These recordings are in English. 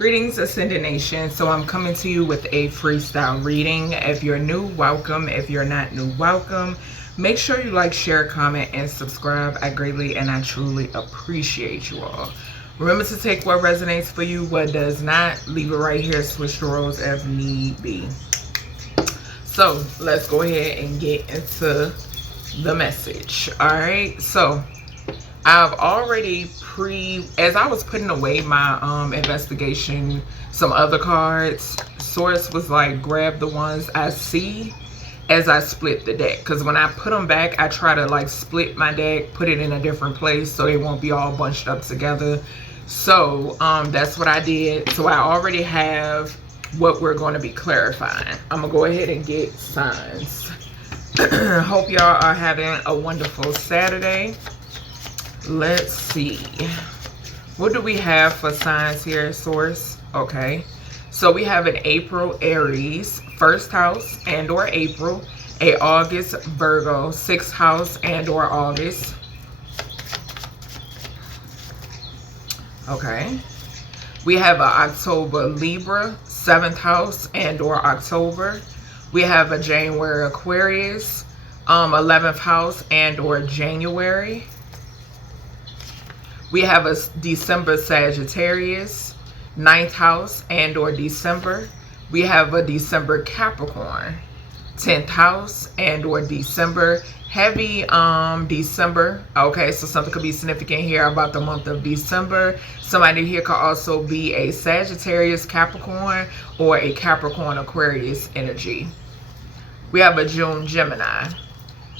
Greetings, Ascended Nation. So I'm coming to you with a freestyle reading. If you're new, welcome. If you're not new, welcome. Make sure you like, share, comment, and subscribe. I greatly and I truly appreciate you all. Remember to take what resonates for you, what does not. Leave it right here. Switch the roles if need be. So let's go ahead and get into the message. All right. So I've already as I was putting away my investigation, some other cards, Source was like, grab the ones I see as I split the deck. Because when I put them back, I try to like split my deck, put it in a different place so they won't be all bunched up together. So that's what I did. So I already have what we're going to be clarifying. I'm going to go ahead and get signs. Hope y'all are having a wonderful Saturday. Let's see. What do we have for signs here, Source? Okay. So we have an April Aries, 1st house and or April. A August Virgo, 6th house and or August. Okay. We have an October Libra, 7th house and or October. We have a January Aquarius, 11th house and or January. We have a December Sagittarius, 9th house and or December. We have a December Capricorn, 10th house and or December. Heavy December. Okay, so something could be significant here about the month of December. Somebody here could also be a Sagittarius Capricorn or a Capricorn Aquarius energy. We have a June Gemini,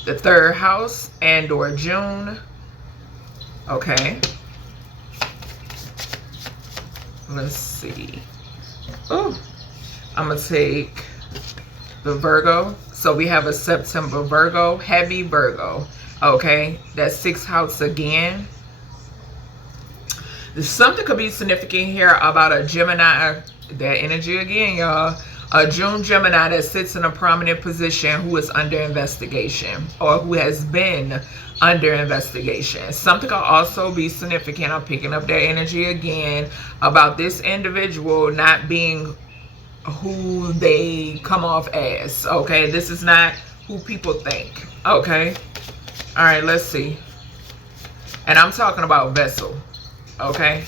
the 3rd house and or June. Okay. Let's see. Oh, I'm going to take the Virgo. So we have a September Virgo, heavy Virgo. Okay, that's 6th house again. Something could be significant here about a Gemini, that energy again, y'all. A June Gemini that sits in a prominent position who is under investigation or who has been under investigation. Something could also be significant. I'm picking up that energy again about this individual not being who they come off as. Okay, this is not who people think. Okay, all right, let's see. And I'm talking about vessel. Okay,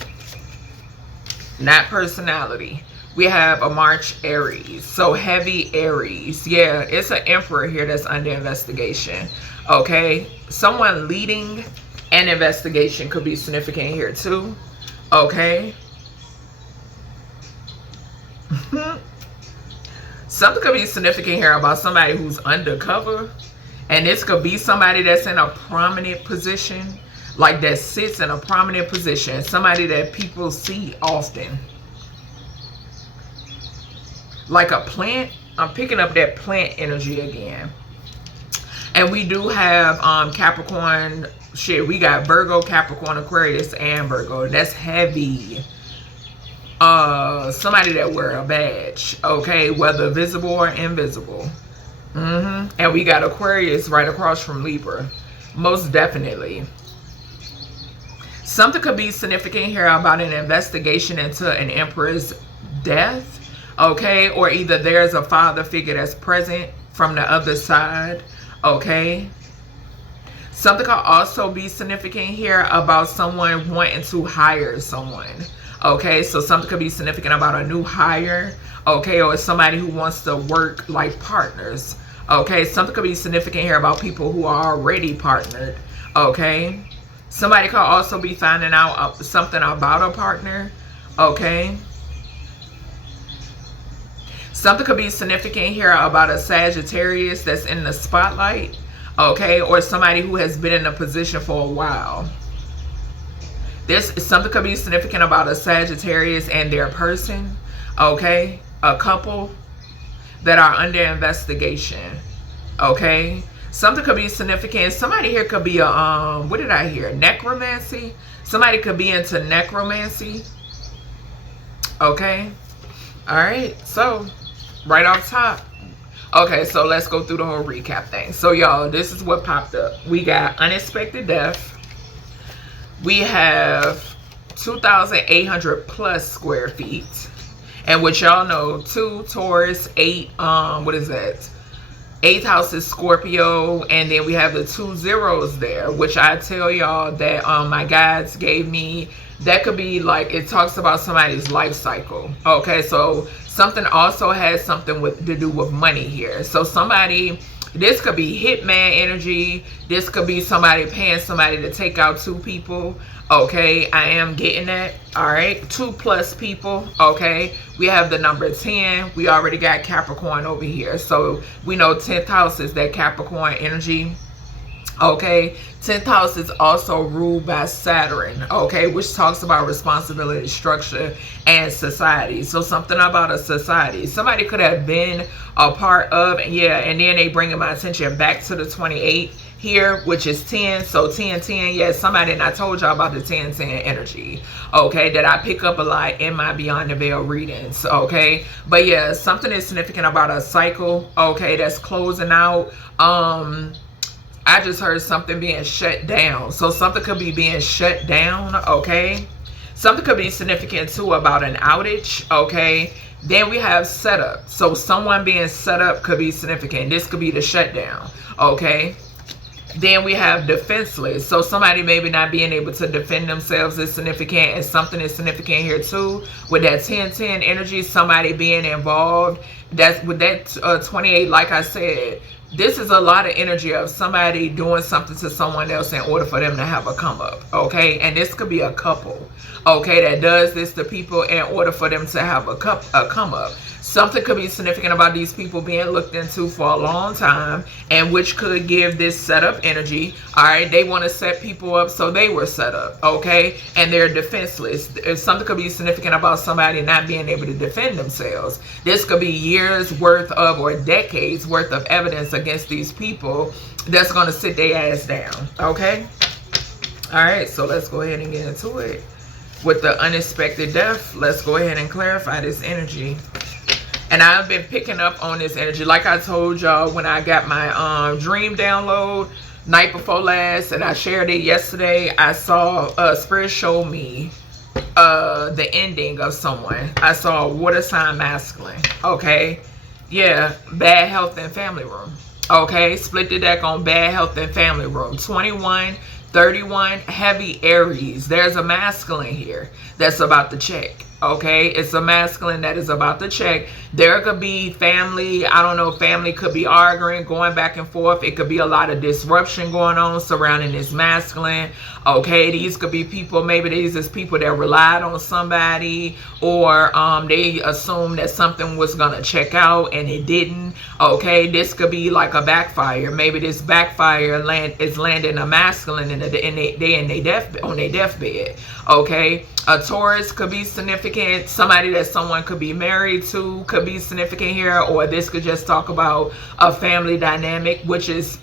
not personality. We have a March Aries, so heavy Aries. Yeah, it's an Emperor here that's under investigation. Okay, someone leading an investigation could be significant here too. Okay. Something could be significant here about somebody who's undercover. And this could be somebody that's in a prominent position. Like that sits in a prominent position. Somebody that people see often. Like a plant. I'm picking up that plant energy again. And we do have Capricorn. Shit, we got Virgo, Capricorn, Aquarius, and Virgo. That's heavy. Somebody that wear a badge. Okay, whether visible or invisible. And we got Aquarius right across from Libra. Most definitely. Something could be significant here about an investigation into an Emperor's death. Okay, or either there's a father figure that's present from the other side. Okay, something could also be significant here about someone wanting to hire someone. Okay, so something could be significant about a new hire. Okay, or somebody who wants to work like partners. Okay, something could be significant here about people who are already partnered. Okay, somebody could also be finding out something about a partner. Okay. Something could be significant here about a Sagittarius that's in the spotlight. Okay, or somebody who has been in a position for a while. Something could be significant about a Sagittarius and their person. Okay, a couple that are under investigation. Okay, something could be significant. Somebody here could be a what did I hear? Necromancy. Somebody could be into necromancy. Okay, all right, so right off top. Okay, so let's go through the whole recap thing. So y'all, this is what popped up. We got unexpected death. We have 2,800 plus square feet. And what y'all know, 2 Taurus, 8, what is that? 8th house is Scorpio, and then we have the 2 zeros there, which I tell y'all that my guides gave me. That could be like, it talks about somebody's life cycle. Okay, so something also has something to do with money here. So somebody, this could be hitman energy. This could be somebody paying somebody to take out 2 people. Okay, I am getting that. All right, 2 plus people. Okay, we have the number 10. We already got Capricorn over here, so we know 10th house is that Capricorn energy. Okay, 10th house is also ruled by Saturn, okay, which talks about responsibility, structure, and society. So something about a society. Somebody could have been a part of, yeah, and then they bringing my attention back to the 28 here, which is 10. So 10, yeah, somebody, and I told y'all about the 10 energy, okay, that I pick up a lot in my Beyond the Veil readings, okay. But yeah, something is significant about a cycle, okay, that's closing out. I just heard something being shut down. So something could be being shut down, okay. Something could be significant too about an outage, okay. Then we have setup. So someone being set up could be significant. This could be the shutdown, okay. Then we have defenseless. So somebody maybe not being able to defend themselves is significant, and something is significant here too with that 10 energy. Somebody being involved. That's with that 28. Like I said, this is a lot of energy of somebody doing something to someone else in order for them to have a come up, okay. And this could be a couple, okay, that does this to people in order for them to have a come up. Something could be significant about these people being looked into for a long time, and which could give this setup energy. All right, they want to set people up, so they were set up, okay, and they're defenseless. Something could be significant about somebody not being able to defend themselves. This could be years worth of, or decades worth of evidence against these people that's going to sit their ass down, okay. All right, so let's go ahead and get into it. With the unexpected death, let's go ahead and clarify this energy. And I've been picking up on this energy. Like I told y'all when I got my dream download night before last, and I shared it yesterday, I saw Spirit show me the ending of someone. I saw a water sign masculine, okay. Yeah, bad health and family room, okay. Split the deck on bad health and family room. 21, 31, heavy Aries. There's a masculine here that's about to check. Okay, it's a masculine that is about to check. There could be family, I don't know, family could be arguing, going back and forth. It could be a lot of disruption going on surrounding this masculine. Okay, these could be people, maybe these is people that relied on somebody, or they assumed that something was gonna check out and it didn't. Okay, this could be like a backfire. Maybe this backfire is landing a masculine on their deathbed. Okay, a Taurus could be significant. Somebody that someone could be married to could be significant here, or this could just talk about a family dynamic, which is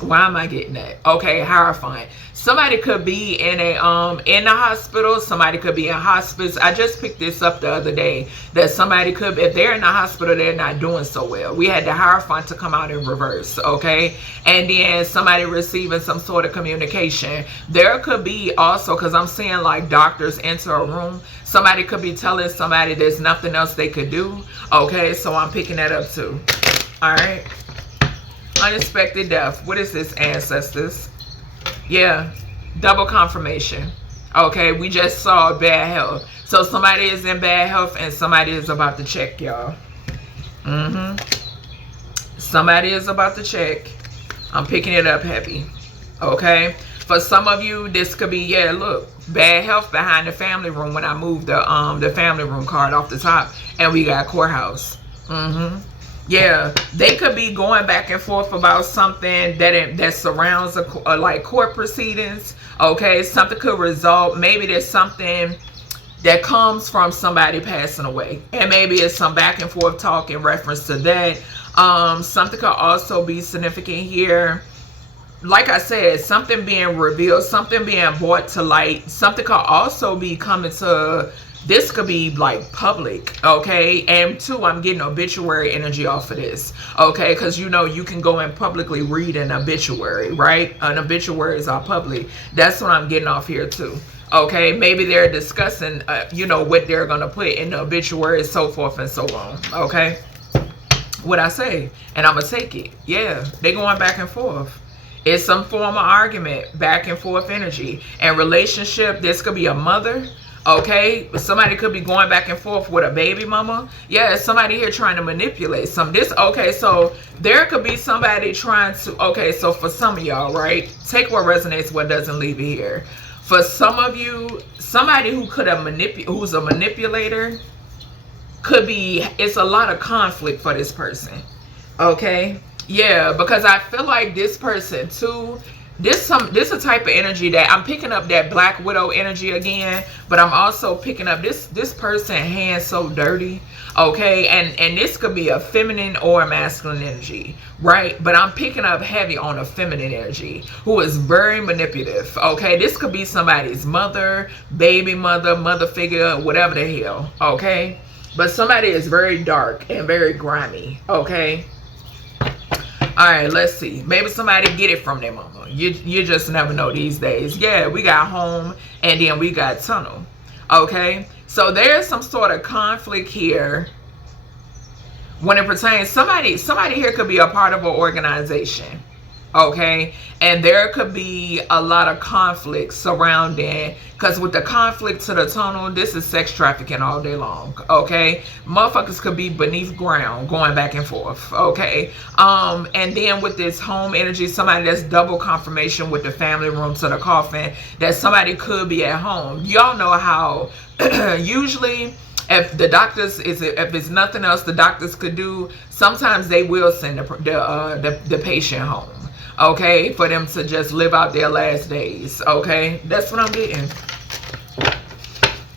why am I getting that? Okay, horrifying. Somebody could be in a in the hospital. Somebody could be in hospice. I just picked this up the other day, that somebody could, if they're in the hospital, they're not doing so well. We had the Hierophant to come out in reverse, okay? And then somebody receiving some sort of communication. There could be also, because I'm seeing like doctors enter a room, somebody could be telling somebody there's nothing else they could do, okay? So I'm picking that up too. All right. Unexpected death. What is this, ancestors? Yeah, double confirmation. Okay, we just saw bad health. So somebody is in bad health and somebody is about to check, y'all. Somebody is about to check. I'm picking it up heavy. Okay, for some of you, this could be, yeah, look, bad health behind the family room when I moved the family room card off the top, and we got courthouse. Yeah, they could be going back and forth about something that surrounds like court proceedings. Okay, something could result. Maybe there's something that comes from somebody passing away, and maybe it's some back and forth talk in reference to that. Something could also be significant here. Like I said, something being revealed, something being brought to light. Something could also be coming to. This could be like public, okay? And two, I'm getting obituary energy off of this, okay? Because you know, you can go and publicly read an obituary, right? An obituaries are public. That's what I'm getting off here too, Okay, maybe they're discussing, you know, what they're going to put in the obituary, so forth and so on. Okay, what I say, and I'm going to take it. Yeah, they going back and forth. It's some form of argument, back and forth energy. And relationship, this could be a mother. Okay, somebody could be going back and forth with a baby mama. Yeah, somebody here trying to manipulate some this. Okay, so there could be somebody trying to, okay, so for some of y'all, right, take what resonates, what doesn't, leave it here. For some of you, somebody who could have who's a manipulator, could be, it's a lot of conflict for this person. Okay, yeah, because I feel like this person too, this a type of energy that I'm picking up, that Black Widow energy again, but I'm also picking up this person hands so dirty. Okay, and this could be a feminine or a masculine energy, right? But I'm picking up heavy on a feminine energy who is very manipulative. Okay, this could be somebody's mother, baby mother, mother figure, whatever the hell. Okay, but somebody is very dark and very grimy. Okay, all right, let's see. Maybe somebody get it from their mama. You just never know these days. Yeah, we got home and then we got tunnel. Okay, so there's some sort of conflict here when it pertains. Somebody here could be a part of an organization. Okay, and there could be a lot of conflict surrounding, because with the conflict to the tunnel, this is sex trafficking all day long. Okay, motherfuckers could be beneath ground going back and forth. Okay, and then with this home energy, somebody that's double confirmation with the family room to the coffin, that somebody could be at home. Y'all know how usually if the doctors if it's nothing else the doctors could do, sometimes they will send the patient home. Okay, for them to just live out their last days. Okay, that's what I'm getting.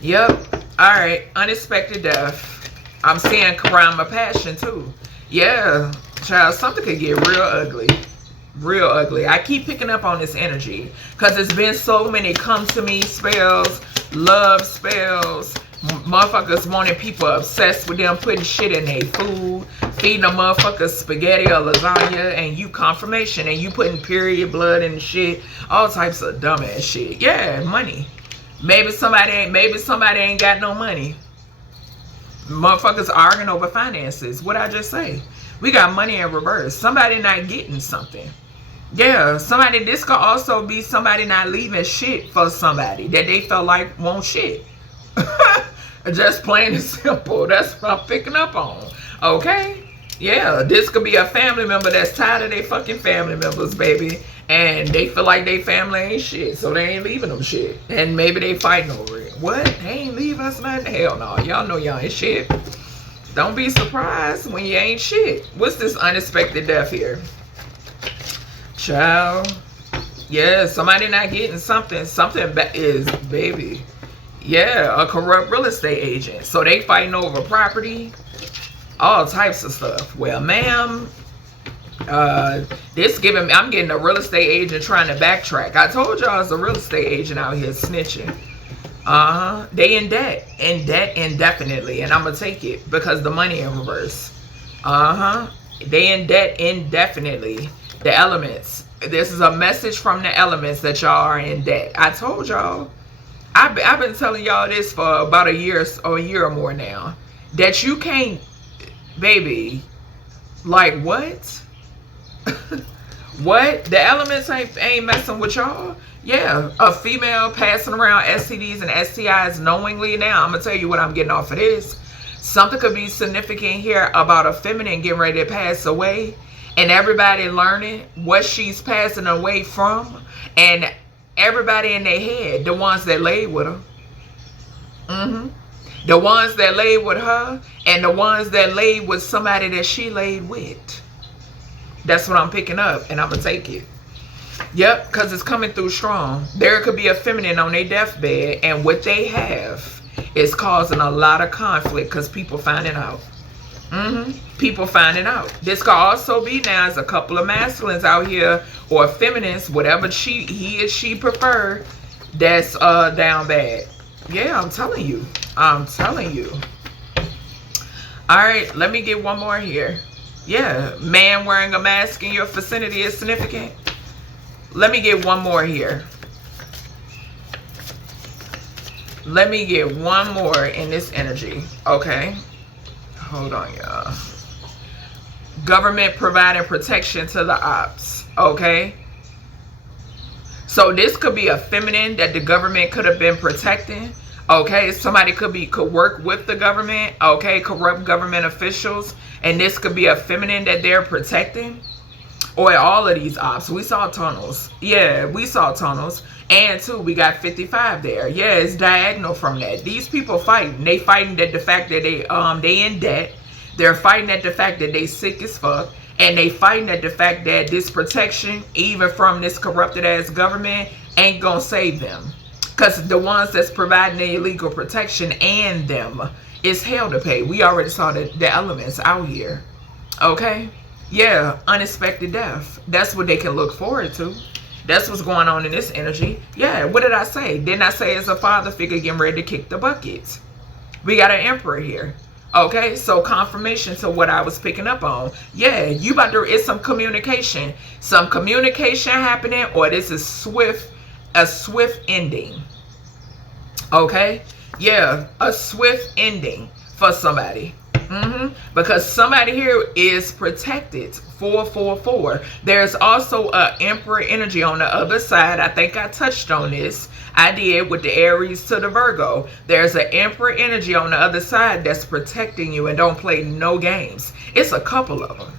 Yep. All right, unexpected death. I'm seeing crime of passion too. Yeah, child, something could get real ugly. Real ugly. I keep picking up on this energy because there's been so many come to me spells, love spells, motherfuckers wanting people obsessed with them, putting shit in their food, feeding a motherfucker spaghetti or lasagna, and you confirmation, and you putting period blood and shit, all types of dumbass shit. Yeah, money. Maybe somebody ain't got no money. Motherfuckers arguing over finances. What I just say? We got money in reverse. Somebody not getting something. Yeah, somebody, this could also be somebody not leaving shit for somebody that they felt like won't shit. Just plain and simple. That's what I'm picking up on. Okay, yeah, this could be a family member that's tired of their fucking family members, baby, and they feel like they family ain't shit, so they ain't leaving them shit, and maybe they fighting over it. What? They ain't leaving us nothing? Hell no. Y'all know y'all ain't shit. Don't be surprised when you ain't shit. What's this unexpected death here? Child. Yeah, somebody not getting something. Something is, baby. Yeah, a corrupt real estate agent. So they fighting over property, all types of stuff. Well, ma'am, this giving me, I'm getting a real estate agent trying to backtrack. I told y'all it's a real estate agent out here snitching. They in debt indefinitely, and I'm gonna take it because the money in reverse. They in debt indefinitely. The elements. This is a message from the elements that y'all are in debt. I told y'all. I've been telling y'all this for about a year or more now. That you can't, baby, like what? What? The elements ain't messing with y'all? Yeah, a female passing around STDs and STIs knowingly. Now, I'm going to tell you what I'm getting off of this. Something could be significant here about a feminine getting ready to pass away. And everybody learning what she's passing away from. And everybody in their head, the ones that laid with her. The ones that laid with her and the ones that laid with somebody that she laid with. That's what I'm picking up, and I'm going to take it. Yep, because it's coming through strong. There could be a feminine on their deathbed, and what they have is causing a lot of conflict because people finding out. People finding out. This could also be now as a couple of masculines out here, or feminines, whatever he or she prefer, that's down bad. Yeah, I'm telling you. I'm telling you. All right, let me get one more here. Yeah, man wearing a mask in your vicinity is significant. Let me get one more here. Let me get one more in this energy. Okay. Hold on, y'all. Government providing protection to the ops. Okay. So this could be a feminine that the government could have been protecting. Okay. Somebody could work with the government. Okay. Corrupt government officials. And this could be a feminine that they're protecting. Or all of these ops. We saw tunnels. Yeah, we saw tunnels. And too, we got 55 there. Yeah, it's diagonal from that. These people fighting. They fighting at the fact that they in debt. They're fighting at the fact that they sick as fuck. And they fighting at the fact that this protection, even from this corrupted ass government, ain't gonna save them. Because the ones that's providing the illegal protection and them is hell to pay. We already saw the elements out here. Okay? Yeah, unexpected death. That's what they can look forward to. That's what's going on in this energy. Yeah, what did I say? Didn't I say it's a father figure getting ready to kick the buckets? We got an emperor here. Okay, so confirmation to what I was picking up on. Yeah, you about to, it's some communication. Some communication happening, or this is a swift ending. Okay? Yeah, a swift ending for somebody. Because somebody here is protected. 444. There's also a emperor energy on the other side. I think I touched on this. I did with the Aries to the Virgo. There's an emperor energy on the other side that's protecting you and don't play no games. It's a couple of them.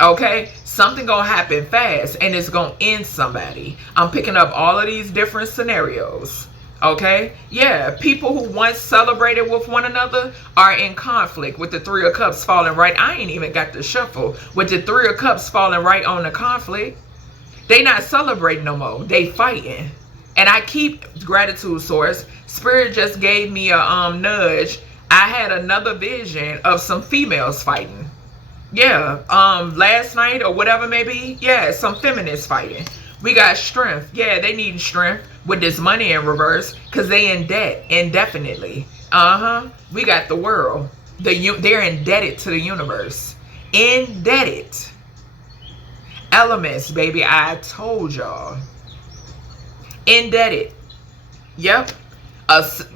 Okay, something gonna happen fast and it's gonna end somebody. I'm picking up all of these different scenarios. Okay, yeah, people who once celebrated with one another are in conflict with the Three of Cups falling right. I ain't even got the shuffle with the Three of Cups falling right on the conflict. They not celebrating no more. They fighting. And I keep gratitude, source. Spirit just gave me a nudge. I had another vision of some females fighting. Yeah, last night or whatever maybe. Yeah, some feminists fighting. We got strength. Yeah, they need strength with this money in reverse because they in debt indefinitely. We got the world. They're indebted to the universe. Indebted. Elements, baby. I told y'all. Indebted. Yep.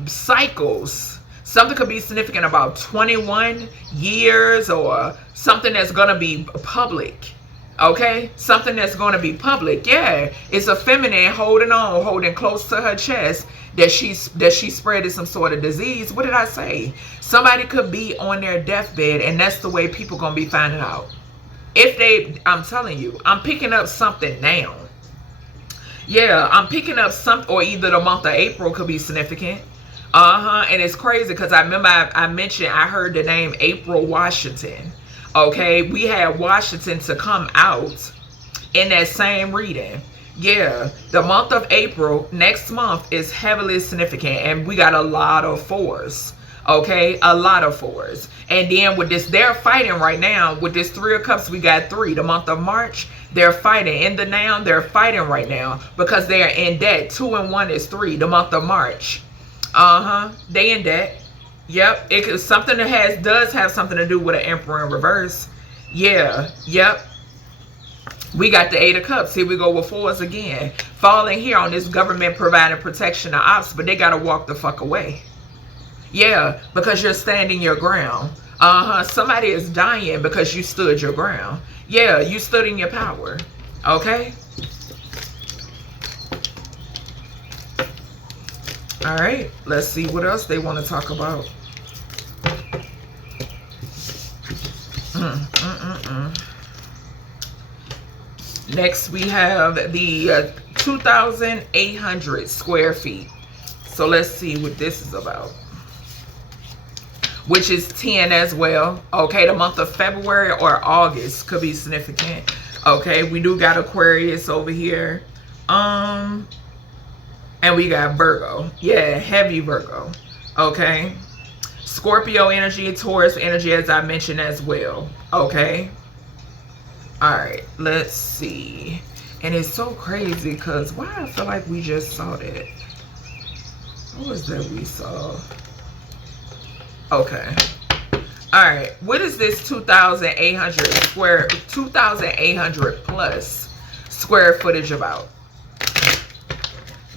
Cycles. Something could be significant about 21 years or something that's going to be public. Okay, something that's going to be public. Yeah, it's a feminine holding on, holding close to her chest that she spreaded some sort of disease. What did I say? Somebody could be on their deathbed, and that's the way people gonna be finding out. If they, I'm telling you, I'm picking up something now. Yeah, I'm picking up something, or either the month of April could be significant. And it's crazy because I remember I mentioned, I heard the name April Washington. Okay, we had Washington to come out in that same reading. Yeah, the month of April, next month, is heavily significant. And we got a lot of fours. Okay, a lot of fours. And then with this, they're fighting right now. With this Three of Cups, we got 3. The month of March, they're fighting. In the noun, they're fighting right now because they are in debt. 2 and 1 is 3. The month of March. They in debt. Yep, it is something that does have something to do with an emperor in reverse. Yeah, yep. We got the 8 of Cups. Here we go with 4s again. Falling here on this government providing protection to ops, but they got to walk the fuck away. Yeah, because you're standing your ground. Somebody is dying because you stood your ground. Yeah, you stood in your power. Okay? All right, let's see what else they want to talk about. Next, we have the 2,800 square feet. So let's see what this is about. Which is 10 as well. Okay, the month of February or August could be significant. Okay, we do got Aquarius over here. And we got Virgo. Yeah, heavy Virgo. Okay. Scorpio energy, Taurus energy, as I mentioned as well. Okay. Alright, let's see. And it's so crazy because why I feel like we just saw that. What was that we saw? Okay. Alright, what is this 2,800 plus square footage about?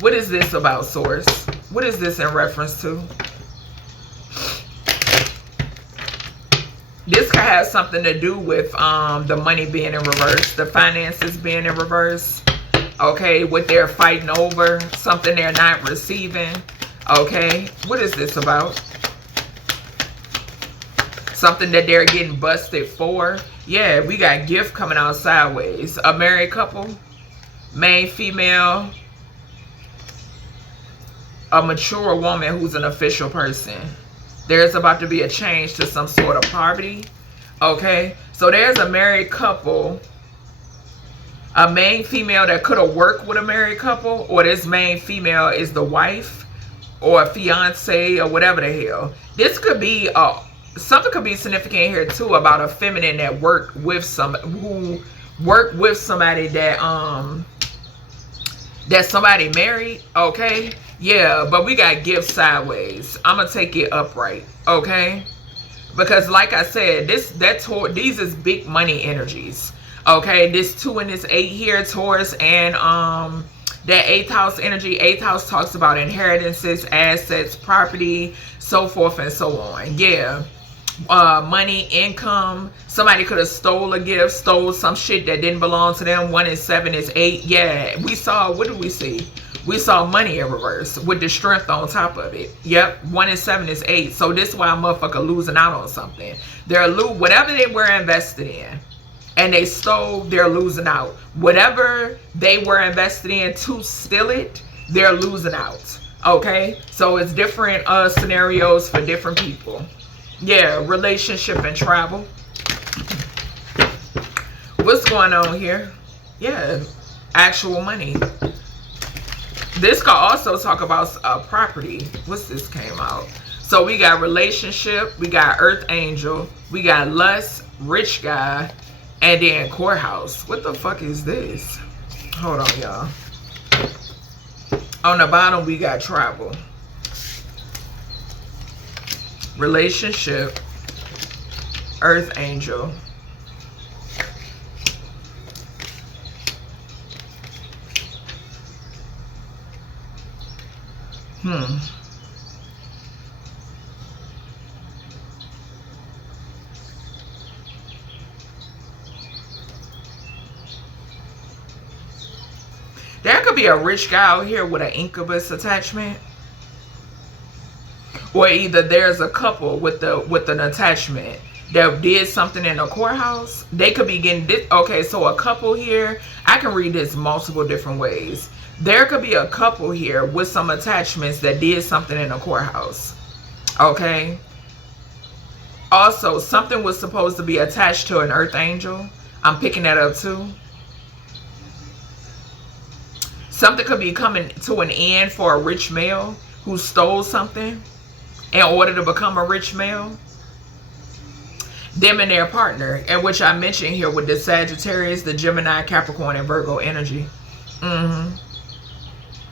What is this about, source? What is this in reference to? This could have something to do with the money being in reverse, the finances being in reverse. Okay, what they're fighting over, something they're not receiving. Okay, what is this about? Something that they're getting busted for. Yeah, we got gift coming out sideways. A married couple, main female, a mature woman who's an official person. There's about to be a change to some sort of poverty. Okay, so there's a married couple, a main female that could have worked with a married couple, or this main female is the wife or a fiance or whatever the hell. This could be something could be significant here too about a feminine that worked with somebody that somebody married. Okay, yeah, but we got gifts sideways. I'm gonna take it upright. Okay, because like I said, these is big money energies. Okay, this 2 and this 8 here, Taurus, and that 8th house energy. 8th house talks about inheritances, assets, property, so forth and so on. Yeah, money, income. Somebody could have stole a gift, stole some shit that didn't belong to them. 1 and 7 is 8. Yeah, we saw, what did we see? We saw money in reverse with the strength on top of it. Yep, 1 and 7 is 8. So this is why a motherfucker losing out on something. They're whatever they were invested in and they stole, they're losing out. Whatever they were invested in to steal it, they're losing out. Okay, so it's different scenarios for different people. Yeah, relationship and travel. What's going on here? Yeah, actual money. This could also talk about property. What's this came out? So we got relationship, we got earth angel, we got lust, rich guy, and then courthouse. What the fuck is this? Hold on, y'all. On the bottom, we got travel. Relationship, earth angel. There could be a rich guy out here with an incubus attachment. Or either there's a couple with an attachment that did something in a courthouse. They could be getting this. Okay, so a couple here. I can read this multiple different ways. There could be a couple here with some attachments that did something in a courthouse. Okay. Also, something was supposed to be attached to an earth angel. I'm picking that up too. Something could be coming to an end for a rich male who stole something in order to become a rich male. Them and their partner, and which I mentioned here with the Sagittarius, the Gemini, Capricorn, and Virgo energy.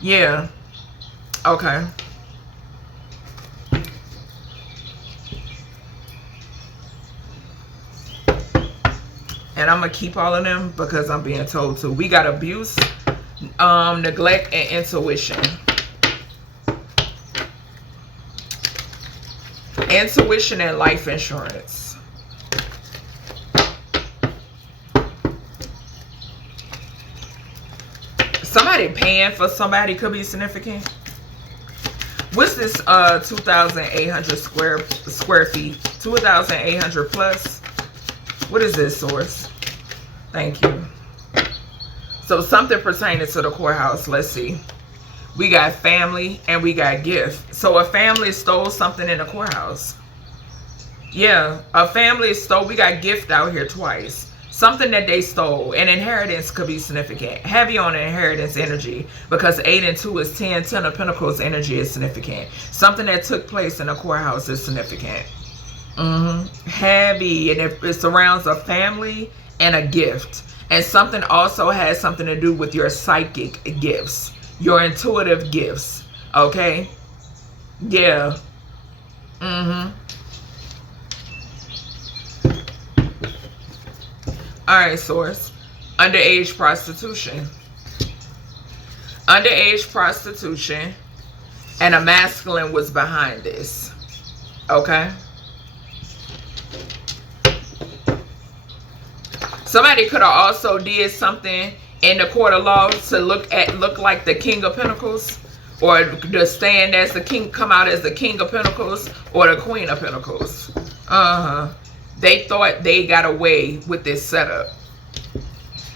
Yeah. Okay. And I'm going to keep all of them because I'm being told to. We got abuse, neglect, and intuition. Intuition and life insurance. Somebody paying for somebody could be significant. What's this 2,800 square feet? 2,800 plus. What is this, source? Thank you. So something pertaining to the courthouse. Let's see. We got family and we got gift. So a family stole something in the courthouse. Yeah, a family stole. We got gift out here twice. Something that they stole. An inheritance could be significant. Heavy on inheritance energy. Because 8 and 2 is 10. 10 of Pentacles energy is significant. Something that took place in a courthouse is significant. Heavy. And it surrounds a family and a gift. And something also has something to do with your psychic gifts. Your intuitive gifts. Okay? Yeah. Alright, source. Underage prostitution. Underage prostitution. And a masculine was behind this. Okay? Somebody could have also did something in the court of law to look like the King of Pentacles, or to stand as the king, come out as the King of Pentacles or the Queen of Pentacles. They thought they got away with this setup.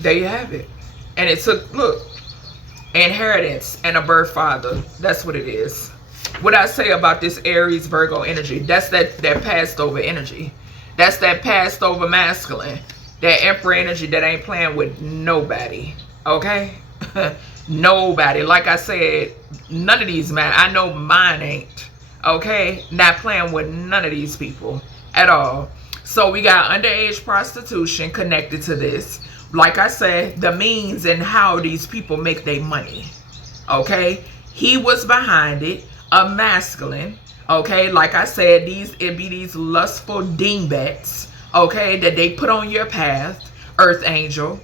There you have it. And it took, look, inheritance and a birth father. That's what it is. What I say about this Aries Virgo energy, that's that passed over energy. That's that passed over masculine. That Emperor energy that ain't playing with nobody. Okay? Nobody. Like I said, none of these men, I know mine ain't. Okay? Not playing with none of these people at all. So we got underage prostitution connected to this. Like I said, the means and how these people make their money. Okay? He was behind it. A masculine. Okay? Like I said, it be these lustful dingbats. Okay, that they put on your path, Earth Angel.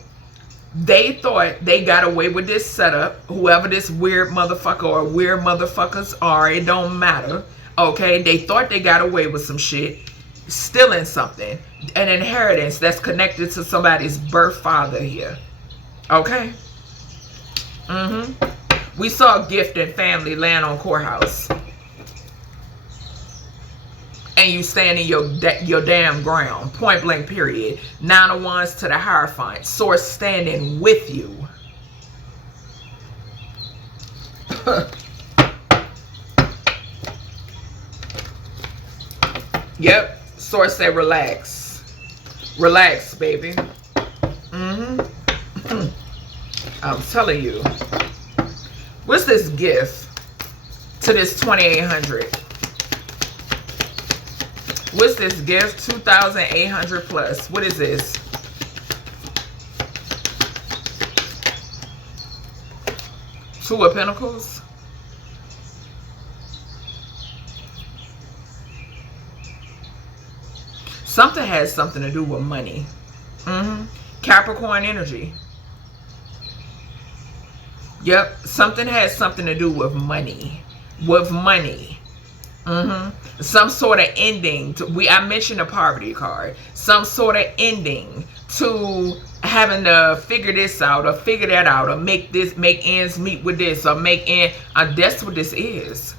They thought they got away with this setup. Whoever this weird motherfucker or weird motherfuckers are, it don't matter. Okay, they thought they got away with some shit, stealing something, an inheritance that's connected to somebody's birth father here. Okay. We saw gift and family land on courthouse. And you stand in your damn ground. Point blank period. 9 of Wands to the Hierophant. Source standing with you. Yep. Source said relax. Relax, baby. I'm telling you. What's this gift to this 2800? What's this gift? 2,800 plus. What is this? Two of Pentacles. Something has something to do with money. Capricorn energy. Yep. Something has something to do with money. With money. Some sort of ending to, I mentioned a poverty card. Some sort of ending to having to figure this out or figure that out or make ends meet with this or that's what this is.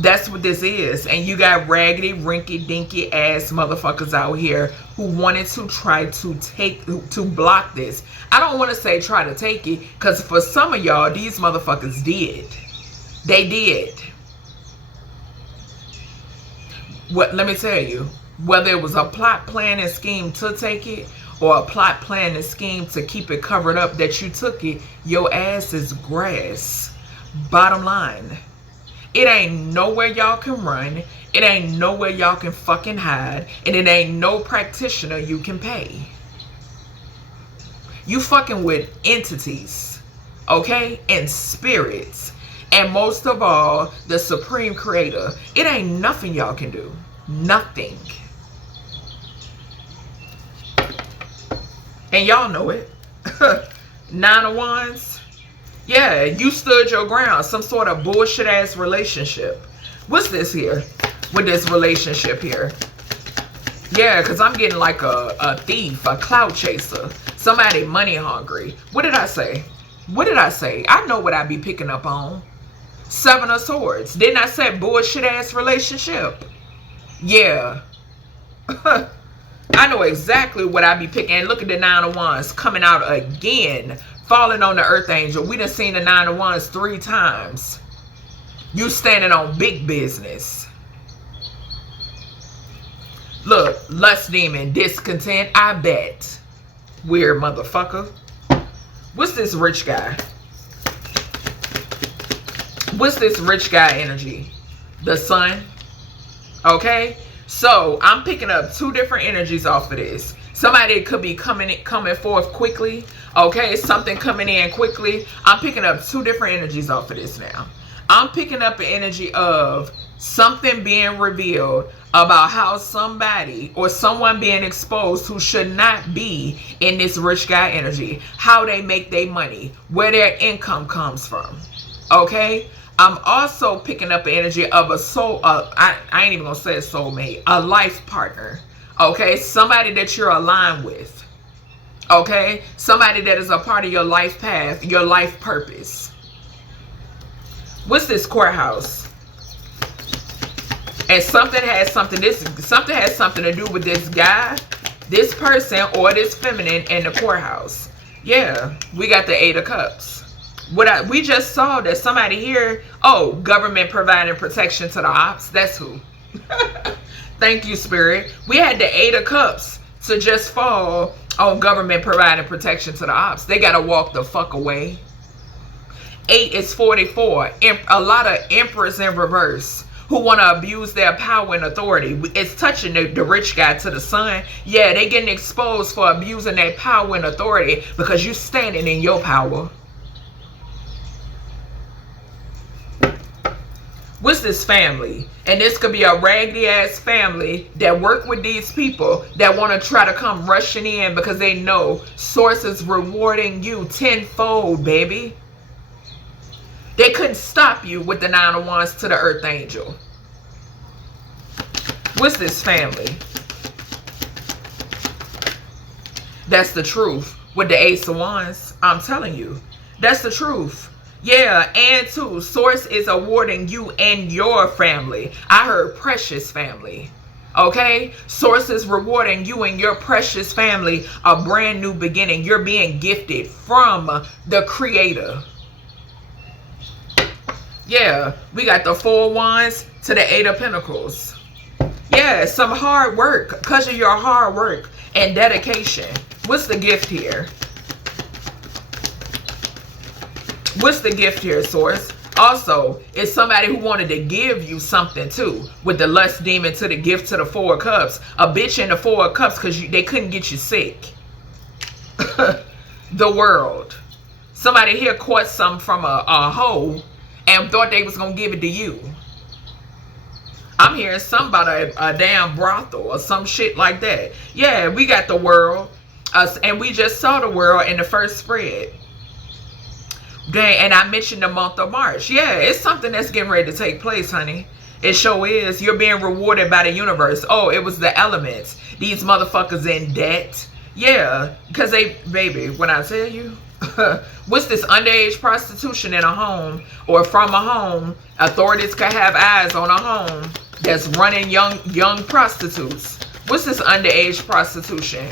That's what this is. And you got raggedy, rinky dinky ass motherfuckers out here who wanted to try to block this. I don't want to say try to take it, because for some of y'all, these motherfuckers did. They did. Let me tell you, whether it was a plot, plan, and scheme to take it, or a plot, plan, and scheme to keep it covered up that you took it, your ass is grass. Bottom line. It ain't nowhere y'all can run. It ain't nowhere y'all can fucking hide. And it ain't no practitioner you can pay. You fucking with entities, okay? And spirits. And most of all, the Supreme Creator. It ain't nothing y'all can do. Nothing. And y'all know it. 9 of Wands. Yeah, you stood your ground. Some sort of bullshit ass relationship. What's this here? With this relationship here? Yeah, because I'm getting like a thief, a clout chaser. Somebody money hungry. What did I say? What did I say? I know what I be picking up on. 7 of Swords. Didn't I say bullshit ass relationship? Yeah. I know exactly what I be picking. And look at the 9 of Wands coming out again. Falling on the Earth Angel. We done seen the 9 of Wands 3 times. You standing on big business. Look, lust demon, discontent, I bet. Weird motherfucker. What's this rich guy? What's this rich guy energy? The Sun. Okay? So, I'm picking up 2 different energies off of this. Somebody could be coming forth quickly. Okay? Something coming in quickly. I'm picking up 2 different energies off of this now. I'm picking up an energy of something being revealed about how somebody or someone being exposed who should not be in this rich guy energy. How they make their money. Where their income comes from. Okay? I'm also picking up the energy of a soul. I ain't even gonna say a soulmate, a life partner. Okay, somebody that you're aligned with. Okay, somebody that is a part of your life path, your life purpose. What's this courthouse? And something has something to do with this guy, this person, or this feminine in the courthouse. Yeah, we got the 8 of Cups. We just saw that somebody here, oh, government providing protection to the ops. That's who. Thank you, Spirit. We had the 8 of Cups to just fall on government providing protection to the ops. They got to walk the fuck away. 8 is 44. A lot of emperors in reverse who want to abuse their power and authority. It's touching the rich guy to the sun. Yeah, they getting exposed for abusing their power and authority because you standing in your power. What's this family? And this could be a raggedy ass family that work with these people that want to try to come rushing in because they know source is rewarding you tenfold, baby. They couldn't stop you with the 9 of Wands to the Earth Angel. What's this family? That's the truth. With the Ace of Wands, I'm telling you. That's the truth. Yeah, and too, source is awarding you and your family. I heard precious family. Okay? Source is rewarding you and your precious family a brand new beginning. You're being gifted from the Creator. Yeah, we got the 4 of Wands to the 8 of Pentacles. Yeah, some hard work because of your hard work and dedication. What's the gift here? What's the gift here, source? Also, it's somebody who wanted to give you something too. With the lust demon to the gift to the 4 of Cups. A bitch in the 4 of Cups because they couldn't get you sick. The world. Somebody here caught something from a hoe and thought they was going to give it to you. I'm hearing something about a damn brothel or some shit like that. Yeah, we got the world. And we just saw the world in the first spread. Dang, and I mentioned the month of March. Yeah, it's something that's getting ready to take place, honey. It sure is. You're being rewarded by the universe. Oh, it was the elements. These motherfuckers in debt. Yeah, because they, baby, when I tell you, what's this underage prostitution in a home or from a home? Authorities could have eyes on a home that's running young prostitutes. What's this underage prostitution?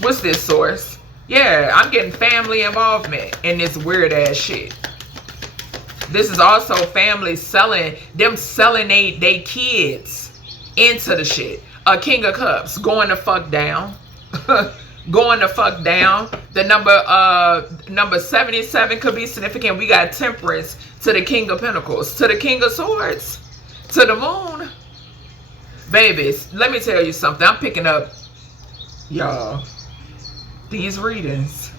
What's this, source? Yeah, I'm getting family involvement in this weird ass shit. This is also family selling they kids into the shit. A King of Cups going the fuck down. Going the fuck down. The number 77 could be significant. We got Temperance to the King of Pentacles, to the King of Swords, to the Moon. Babies, let me tell you something. I'm picking up, y'all, these readings.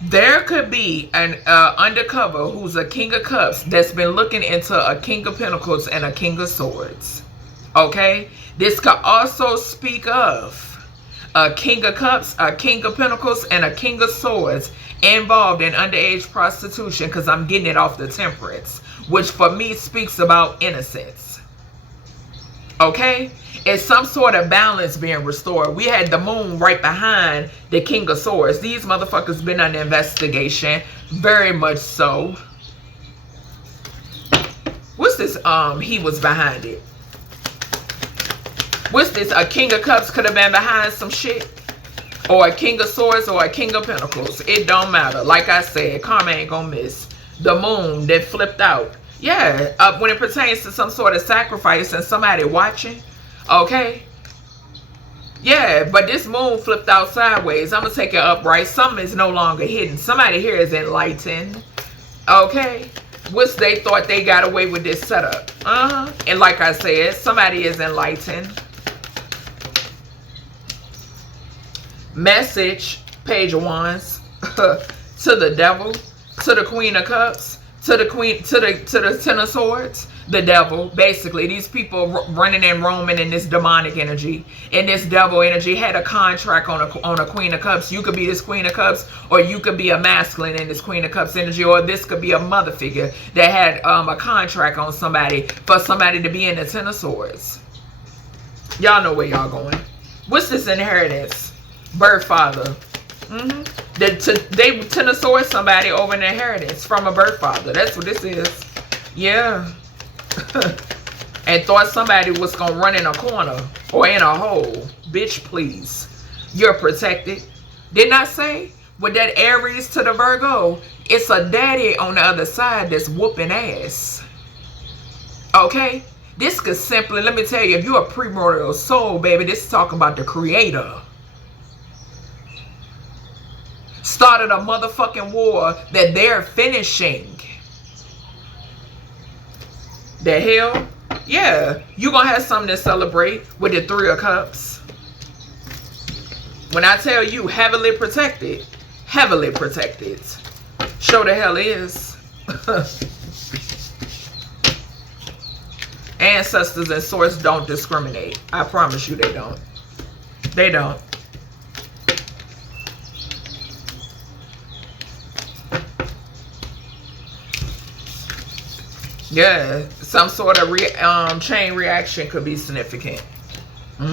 There could be an undercover who's a King of Cups that's been looking into a King of Pentacles and a King of Swords. Okay? This could also speak of a King of Cups, a King of Pentacles, and a King of Swords involved in underage prostitution, because I'm getting it off the Temperance, which for me speaks about innocence. Okay? It's some sort of balance being restored. We had the Moon right behind the King of Swords. These motherfuckers been under investigation. Very much so. What's this? He was behind it. What's this? A King of Cups could have been behind some shit. Or a King of Swords or a King of Pentacles. It don't matter. Like I said, karma ain't gonna miss. The Moon that flipped out. Yeah, when it pertains to some sort of sacrifice and somebody watching. Okay? Yeah, but this Moon flipped out sideways. I'm going to take it upright. Something is no longer hidden. Somebody here is enlightened. Okay? Which they thought they got away with this setup. And like I said, somebody is enlightened. Message, Page of Wands. To the Devil. To the Queen of Cups. To the Queen, to the Ten of Swords. the devil. Basically, these people running and roaming in this demonic energy, in this devil energy, had a contract on a Queen of Cups. You could be this Queen of Cups, or you could be a masculine in this Queen of Cups energy, or this could be a mother figure that had a contract on somebody for somebody to be in the Ten of Swords. Y'all know where y'all going. What's this inheritance? Birth father. They Ten of Swords somebody over an inheritance from a birth father. That's what this is. Yeah. And thought somebody was gonna run in a corner or in a hole. Bitch, please. You're protected. Didn't I say with that Aries to the Virgo, it's a daddy on the other side that's whooping ass. Okay? This could simply, let me tell you, if you're a primordial soul, baby, this is talking about the creator. Started a motherfucking war that they're finishing. The hell? Yeah. You're going to have something to celebrate with the Three of Cups. When I tell you heavily protected, heavily protected. Sure the hell is. Ancestors and source don't discriminate. I promise you they don't. They don't. Yeah, some sort of chain reaction could be significant. All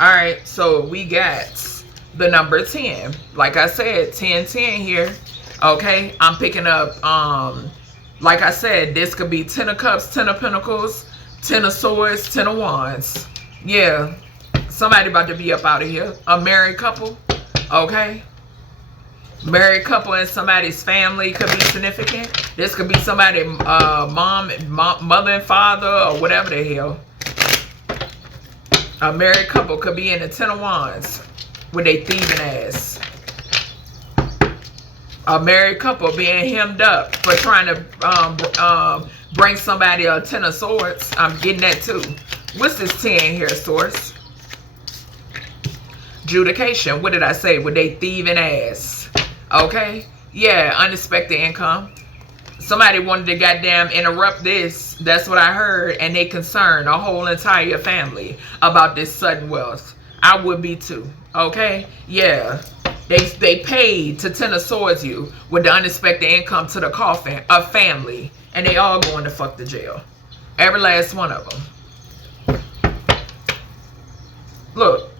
right, so we got the number 10. Like I said, 10-10 here. Okay, I'm picking up, like I said, this could be 10 of Cups, 10 of Pentacles, 10 of Swords, 10 of Wands. Yeah, somebody about to be up out of here. A married couple, okay? Married couple and somebody's family could be significant. This could be somebody, mother and father, or whatever the hell. A married couple could be in the 10 of Wands with a thieving ass. A married couple being hemmed up for trying to bring somebody a 10 of Swords. I'm getting that too. What's this 10 here, source? Adjudication. What did I say? With a thieving ass. Okay? Yeah, unexpected income. Somebody wanted to goddamn interrupt this. That's what I heard. And they concerned a whole entire family about this sudden wealth. I would be too. Okay? Yeah. They paid to 10 of Swords you with the unexpected income to the coffin of family. And they all going to fuck the jail. Every last one of them. Look.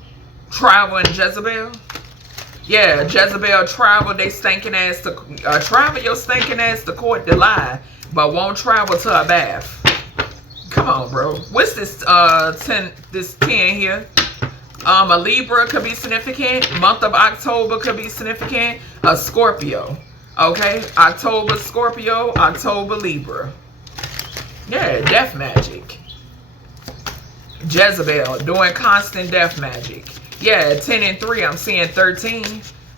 Travel and Jezebel. Yeah, Jezebel travel they stinking ass to travel your stinking ass to court to lie, but won't travel to a bath. Come on, bro. What's this 10 here? A Libra could be significant. Month of October could be significant. A Scorpio. Okay? October Scorpio, October Libra. Yeah, death magic. Jezebel doing constant death magic. Yeah, 10 and 3, I'm seeing 13.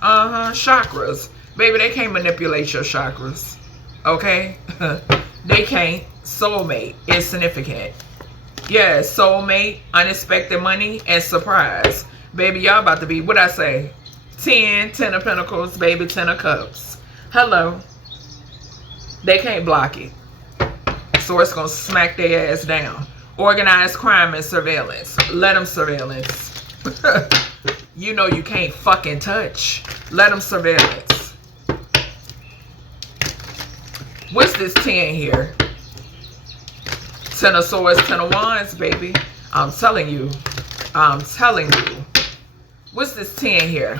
Chakras. Baby, they can't manipulate your chakras. Okay? They can't. Soulmate is significant. Yeah, soulmate, unexpected money, and surprise. Baby, y'all about to be, what I say? 10 of Pentacles, baby, 10 of Cups. Hello. They can't block it. So it's going to smack their ass down. Organized crime and surveillance. Let them surveillance. You know you can't fucking touch. Let them surveillance. What's this 10 here? 10 of Swords, 10 of Wands, baby. I'm telling you. I'm telling you. What's this 10 here?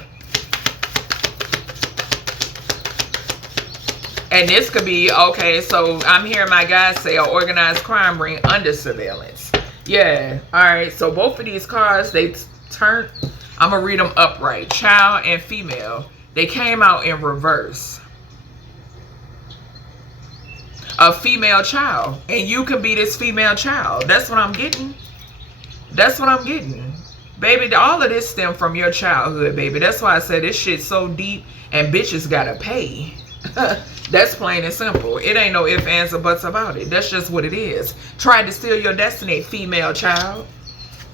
And this could be, okay, so I'm hearing my guys say an organized crime ring under surveillance. Yeah. All right. So both of these cards, they turn, I'm gonna read them upright. Child and female, they came out in reverse. A female child, and you could be this female child. That's what I'm getting. That's what I'm getting, baby. All of this stem from your childhood, baby. That's why I said this shit's so deep and bitches gotta pay. That's plain and simple. It ain't no ifs, ands, or buts about it. That's just what it is. Tried to steal your destiny, female child.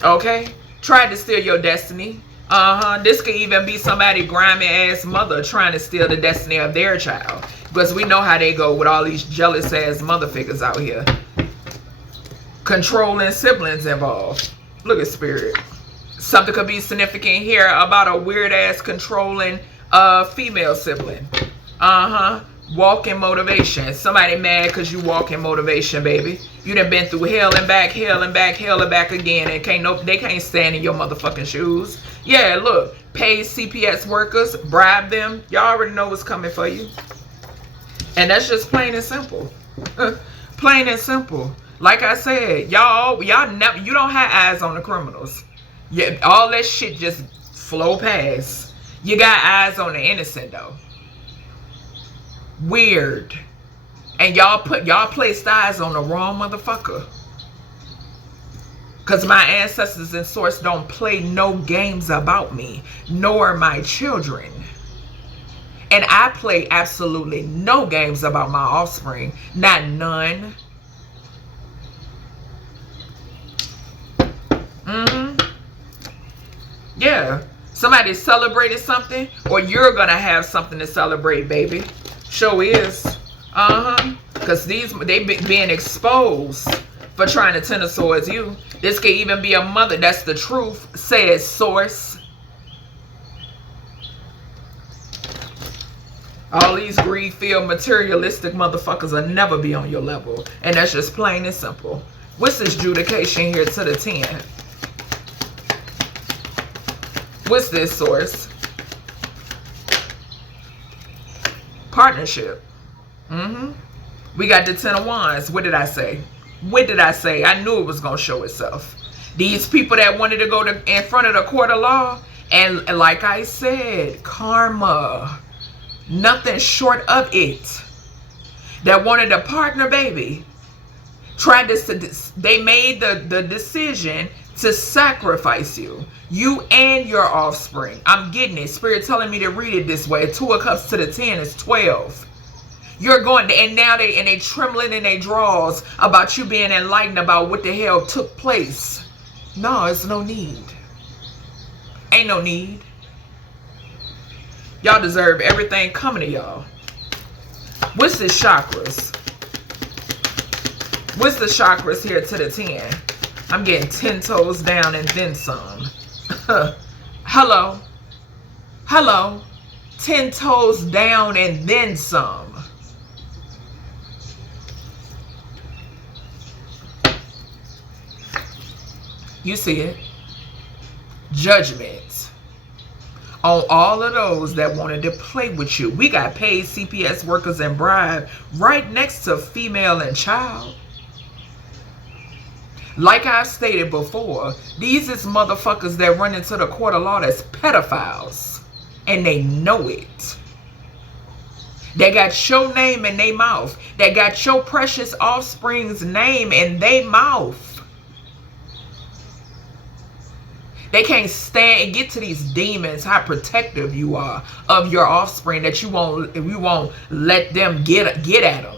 Okay? Tried to steal your destiny. This could even be somebody grimy ass mother trying to steal the destiny of their child. Because we know how they go with all these jealous ass mother figures out here. Controlling siblings involved. Look at Spirit. Something could be significant here about a weird ass controlling female sibling. Walking motivation. Somebody mad because you walking motivation, baby. You done been through hell and back, hell and back, hell and back again, and they can't stand in your motherfucking shoes. Yeah, look, pay CPS workers, bribe them. Y'all already know what's coming for you. And that's just plain and simple. Plain and simple. Like I said, y'all never, you don't have eyes on the criminals. Yeah, all that shit just flow past. You got eyes on the innocent though. Weird. And y'all placed eyes on the wrong motherfucker. Because my ancestors and source don't play no games about me, nor my children. And I play absolutely no games about my offspring. Not none. Yeah. Somebody celebrated something, or you're going to have something to celebrate, baby. Sure is. Because they being exposed for trying to tender towards you. This could even be a mother. That's the truth, says source. All these greed-filled, materialistic motherfuckers will never be on your level. And that's just plain and simple. What's this adjudication here to the 10? What's this, source? Partnership. We got the 10 of Wands. What did I say? What did I say? I knew it was going to show itself. These people that wanted to go in front of the court of law. And like I said, karma. Nothing short of it. That wanted a partner, baby. They made the decision to sacrifice you. You and your offspring. I'm getting it. Spirit telling me to read it this way. 2 of Cups to the 10 is 12. You're going, and now they trembling in their drawers about you being enlightened about what the hell took place. No, it's no need. Ain't no need. Y'all deserve everything coming to y'all. What's the chakras? What's the chakras here to the 10? I'm getting 10 toes down and then some. Hello. Hello. 10 toes down and then some. You see it. Judgment on all of those that wanted to play with you. We got paid CPS workers and bribe right next to female and child. Like I stated before, these is motherfuckers that run into the court of law that's pedophiles. And they know it. They got your name in their mouth. They got your precious offspring's name in their mouth. They can't stand and get to these demons, how protective you are of your offspring, that you won't let them get at them.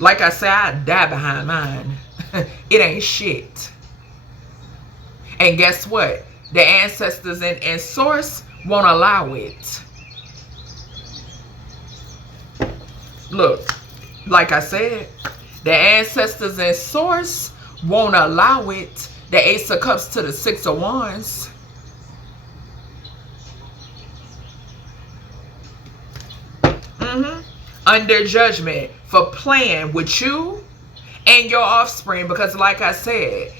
Like I said, I die behind mine. It ain't shit. And guess what? The ancestors and source won't allow it. Look, like I said, the ancestors and source won't allow it. The Ace of Cups to the 6 of Wands. Under judgment for playing with you and your offspring. Because like I said,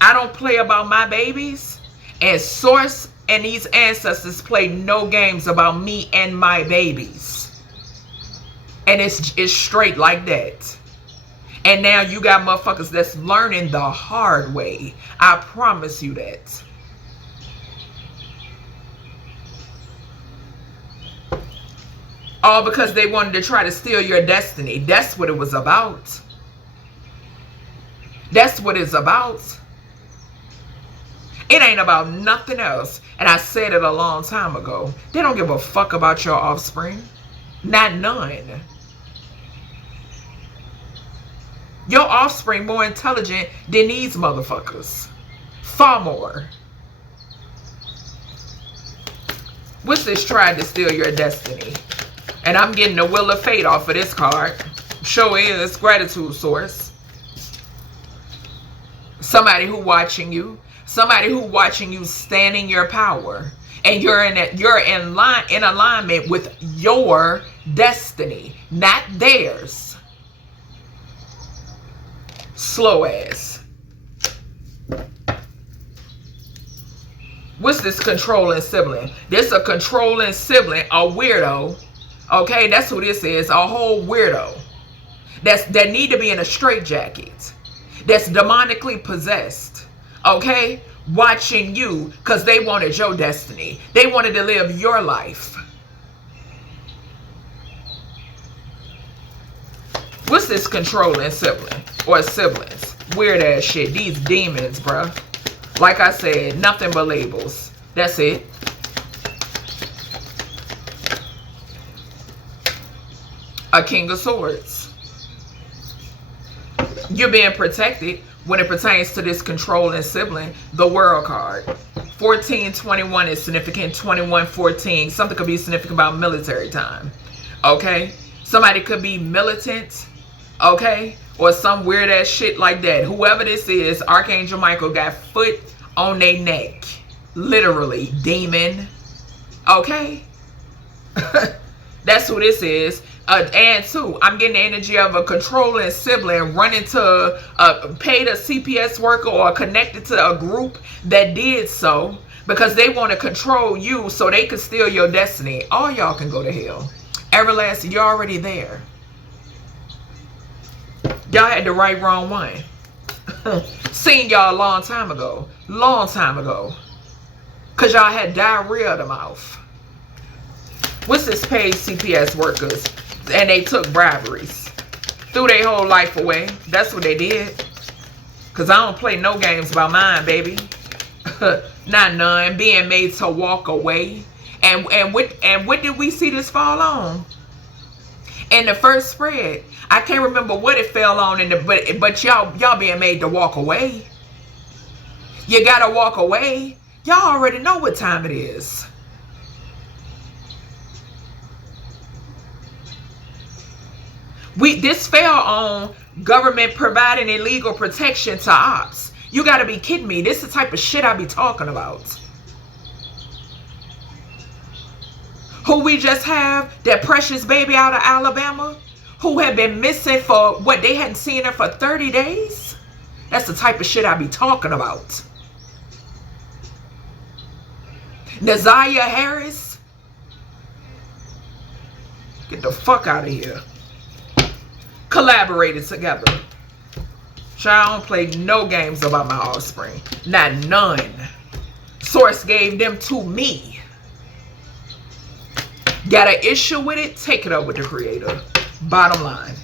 I don't play about my babies. And source and these ancestors play no games about me and my babies. And it's straight like that. And now you got motherfuckers that's learning the hard way. I promise you that. All because they wanted to try to steal your destiny. That's what it was about. That's what it's about. It ain't about nothing else. And I said it a long time ago. They don't give a fuck about your offspring. Not none. Your offspring more intelligent than these motherfuckers. Far more. What's this trying to steal your destiny? And I'm getting the Wheel of Fate off of this card. Sure is. Gratitude source. Somebody who watching you. Somebody who watching you stand in your power. And you're in alignment with your destiny, not theirs. Slow ass. What's this controlling sibling? This a controlling sibling, a weirdo. Okay, that's who this is, a whole weirdo. That need to be in a straitjacket. That's demonically possessed. Okay? Watching you because they wanted your destiny. They wanted to live your life. What's this controlling sibling or siblings? Weird ass shit. These demons, bruh. Like I said, nothing but labels. That's it. A King of Swords. You're being protected when it pertains to this controlling sibling. The World card. 1421 is significant. 2114. Something could be significant about military time. Okay? Somebody could be militant. Okay? Or some weird ass shit like that. Whoever this is, Archangel Michael got foot on their neck. Literally. Demon. Okay? That's who this is. And two, I'm getting the energy of a controlling sibling running to paid a CPS worker or connected to a group that did so because they want to control you so they can steal your destiny. All y'all can go to hell. Everlasting, you're already there. Y'all had the right wrong one. Seen y'all a long time ago. Long time ago. Because y'all had diarrhea of the mouth. What's this paid CPS workers? And they took briberies. Threw their whole life away. That's what they did. Because I don't play no games about mine, baby. Not none. Being made to walk away. And what did we see this fall on? In the first spread. I can't remember what it fell on in the but y'all being made to walk away. You gotta walk away. Y'all already know what time it is. This fell on government providing illegal protection to ops. You gotta be kidding me. This is the type of shit I be talking about. Who we just have, that precious baby out of Alabama, who had been missing for what, they hadn't seen her for 30 days? That's the type of shit I be talking about. Naziah Harris, get the fuck out of here. Collaborated together. Child, I don't play no games about my offspring. Not none. Source gave them to me. Got an issue with it? Take it up with the creator. Bottom line.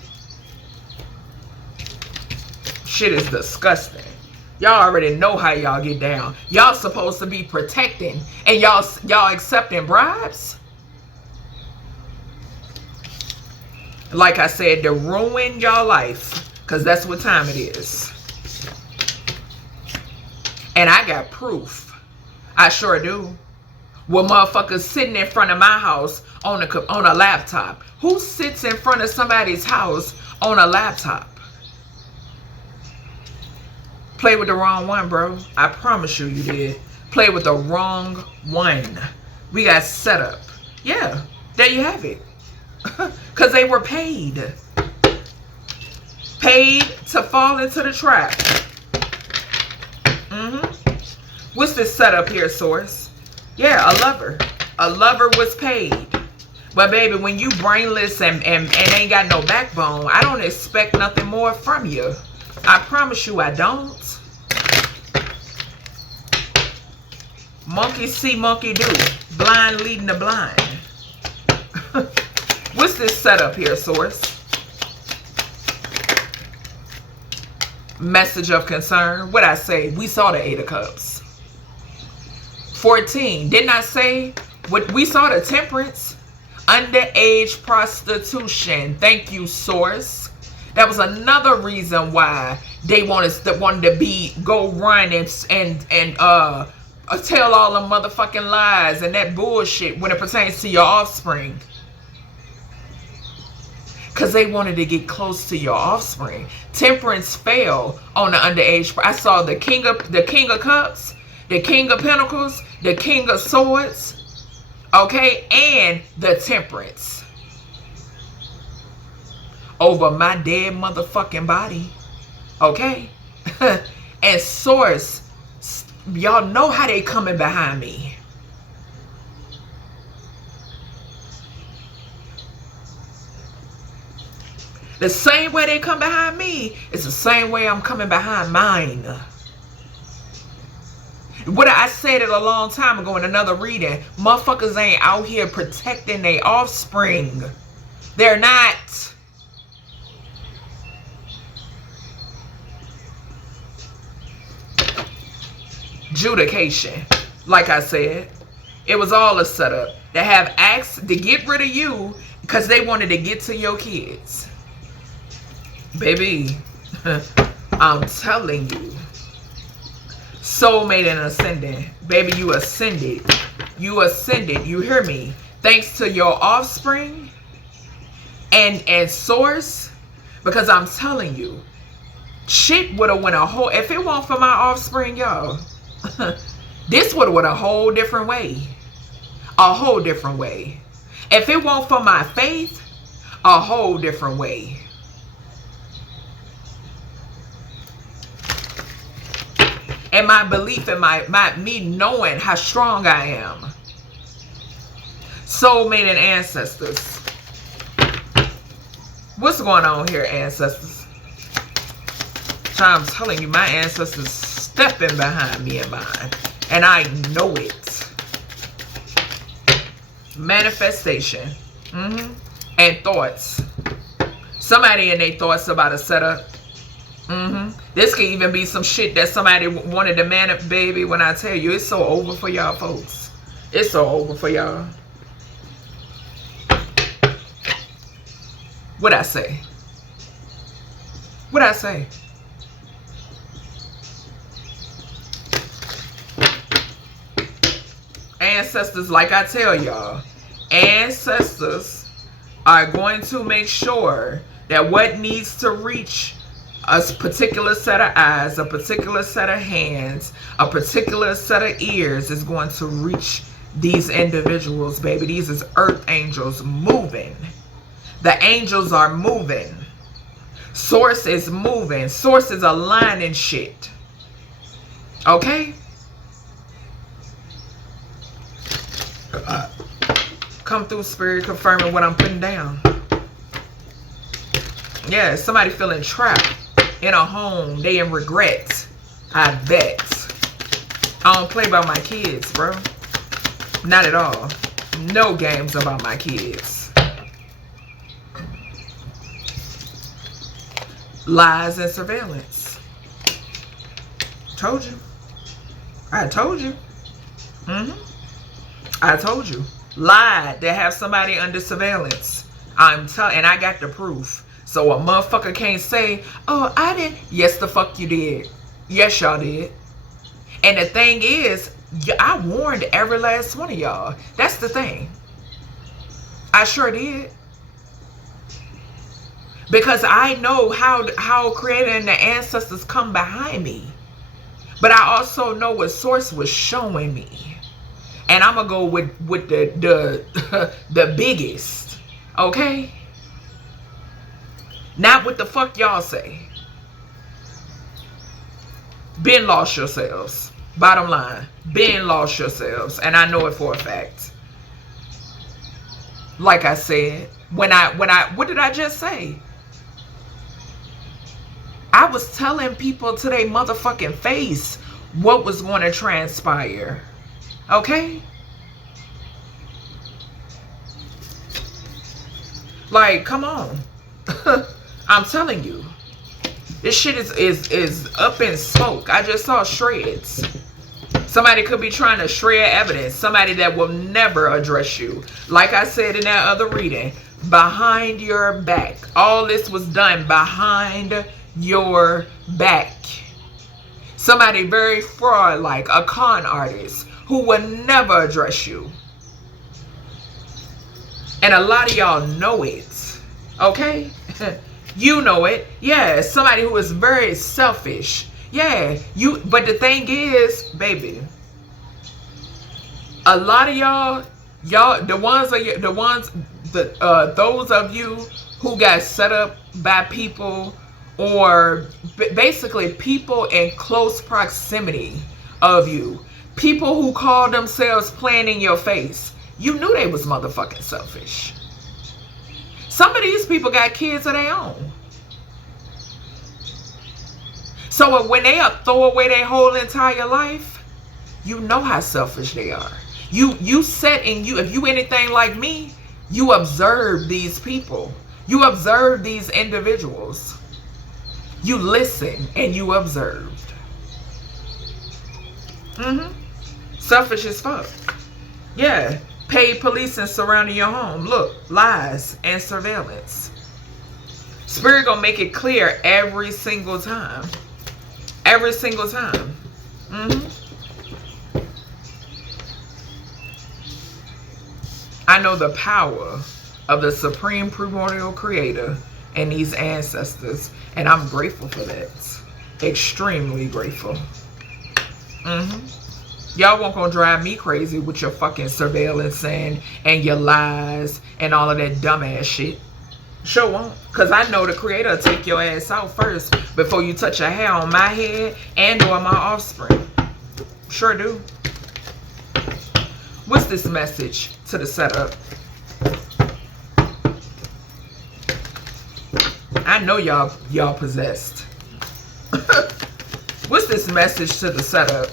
Shit is disgusting. Y'all already know how y'all get down. Y'all supposed to be protecting. And y'all accepting bribes? Like I said, to ruin y'all life. Because that's what time it is. And I got proof. I sure do. With motherfuckers sitting in front of my house on a laptop. Who sits in front of somebody's house on a laptop? Play with the wrong one, bro. I promise you, you did. Play with the wrong one. We got set up. Yeah, there you have it. Because they were paid. Paid to fall into the trap. What's this setup here, source? Yeah, a lover. A lover was paid. But baby, when you brainless and ain't got no backbone, I don't expect nothing more from you. I promise you I don't. Monkey see, monkey do. Blind leading the blind. What's this setup here, source? Message of concern. What I say? We saw the 8 of Cups. 14. Didn't I say what we saw? The Temperance. Underage prostitution. Thank you, source. That was another reason why they wanted to go run and tell all them motherfucking lies and that bullshit when it pertains to your offspring. Because they wanted to get close to your offspring. Temperance fell on the underage. I saw the king of cups, the king of pentacles, the king of swords, okay, and the temperance over my dead motherfucking body, okay. And source, y'all know how they coming behind me. The same way they come behind me is the same way I'm coming behind mine. What I said it a long time ago in another reading, motherfuckers ain't out here protecting their offspring. They're not. Adjudication, like I said, it was all a setup. They have acts to get rid of you because they wanted to get to your kids. Baby, I'm telling you. Soulmate and ascendant. Baby, you ascended. You ascended. You hear me? Thanks to your offspring and source. Because I'm telling you, shit would have went a whole... If it weren't for my offspring, y'all, this would have went a whole different way. A whole different way. If it weren't for my faith, a whole different way. And my belief in me knowing how strong I am. Soulmate and ancestors. What's going on here, ancestors? I'm telling you, my ancestors stepping behind me and mine. And I know it. Manifestation. And thoughts. Somebody in their thoughts about a setup. This could even be some shit that somebody wanted to manifest, baby. When I tell you, it's so over for y'all folks. It's so over for y'all. What'd I say? What'd I say? Ancestors, like I tell y'all, ancestors are going to make sure that what needs to reach a particular set of eyes, a particular set of hands, a particular set of ears is going to reach these individuals, baby. These is earth angels moving. The angels are moving. Source is moving. Source is aligning shit. Okay? Come through, spirit, confirming what I'm putting down. Yeah, somebody feeling trapped in a home, they in regret. I bet. I don't play about my kids, bro. Not at all. No games about my kids. Lies and surveillance. Told you. I told you. I told you. Lied to have somebody under surveillance. I'm telling, and I got the proof. So a motherfucker can't say, oh, I didn't. Yes, the fuck you did. Yes, y'all did. And the thing is, I warned every last one of y'all. That's the thing. I sure did. Because I know how Creator and the ancestors come behind me. But I also know what Source was showing me. And I'm going to go with the biggest. Okay? Not what the fuck y'all say. Been lost yourselves. Bottom line. Been lost yourselves. And I know it for a fact. Like I said. What did I just say? I was telling people to their motherfucking face what was going to transpire. Okay? Like, come on. I'm telling you, this shit is up in smoke. I just saw shreds. Somebody could be trying to shred evidence. Somebody that will never address you. Like I said in that other reading, behind your back. All this was done behind your back. Somebody very fraud, like a con artist who will never address you. And a lot of y'all know it. Okay? You know it. Yeah, somebody who is very selfish. Yeah, but the thing is, baby, a lot of those of you who got set up by people, or basically people in close proximity of you, people who call themselves playing in your face, you knew they was motherfucking selfish. Some of these people got kids of their own. So when they throw away their whole entire life, you know how selfish they are. If you anything like me, you observe these people. You observe these individuals. You listen and you observed. Selfish as fuck. Yeah. Paid policing surrounding your home. Look, lies and surveillance. Spirit gonna make it clear every single time. Every single time. I know the power of the supreme primordial creator and these ancestors, and I'm grateful for that. Extremely grateful. Y'all won't gonna drive me crazy with your fucking surveillance and your lies and all of that dumbass shit. Sure won't. Because I know the creator will take your ass out first before you touch a hair on my head and or my offspring. Sure do. What's this message to the setup? I know y'all possessed. What's this message to the setup?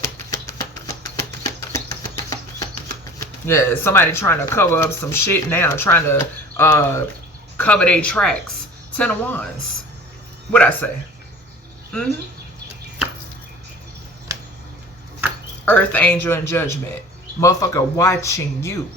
Yeah, somebody trying to cover up some shit now, trying to cover their tracks. 10 of Wands. What'd I say? Earth Angel and Judgment. Motherfucker watching you.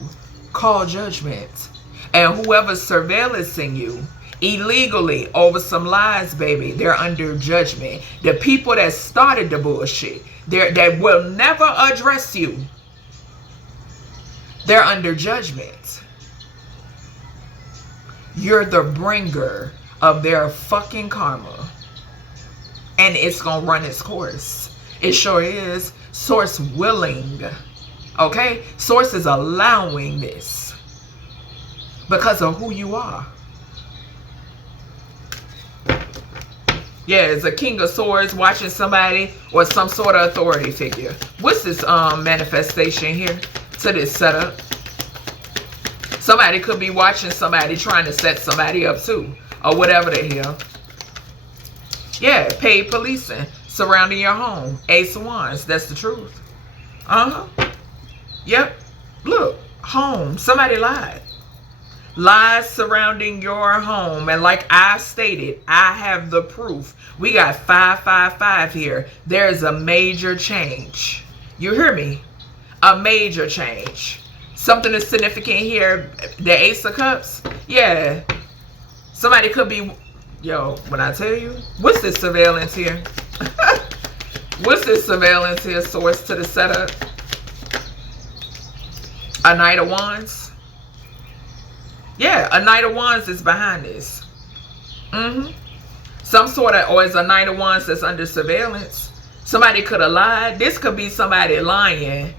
Call judgment. And whoever's surveillancing you illegally over some lies, baby, they're under judgment. The people that started the bullshit, that will never address you, they're under judgment. You're the bringer of their fucking karma. And it's gonna run its course. It sure is. Source willing. Okay? Source is allowing this. Because of who you are. Yeah, it's a King of Swords watching somebody or some sort of authority figure. What's this manifestation here to this setup? Somebody could be watching somebody trying to set somebody up too. Or whatever the hell. Yeah, paid policing surrounding your home. Ace of Wands. That's the truth. Yep. Look. Home. Somebody lied. Lies surrounding your home. And like I stated, I have the proof. We got 555 here. There's a major change. You hear me? A major change. Something is significant here. The Ace of Cups. Yeah. Somebody could be... Yo, when I tell you, what's this surveillance here? What's this surveillance here? Source to the setup. A Knight of Wands. Yeah, a Knight of Wands is behind this. Some sort of, or is a Knight of Wands that's under surveillance. Somebody could have lied. This could be somebody lying.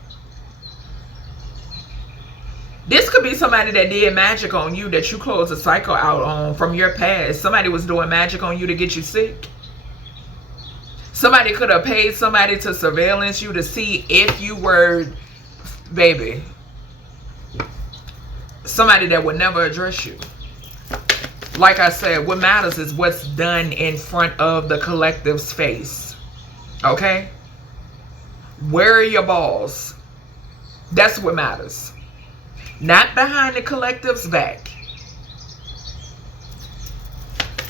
This could be somebody that did magic on you, that you closed a cycle out on from your past. Somebody was doing magic on you to get you sick. Somebody could have paid somebody to surveillance you to see if you were, baby, somebody that would never address you. Like I said, what matters is what's done in front of the collective's face. Okay? Where are your balls? That's what matters. Not behind the collective's back.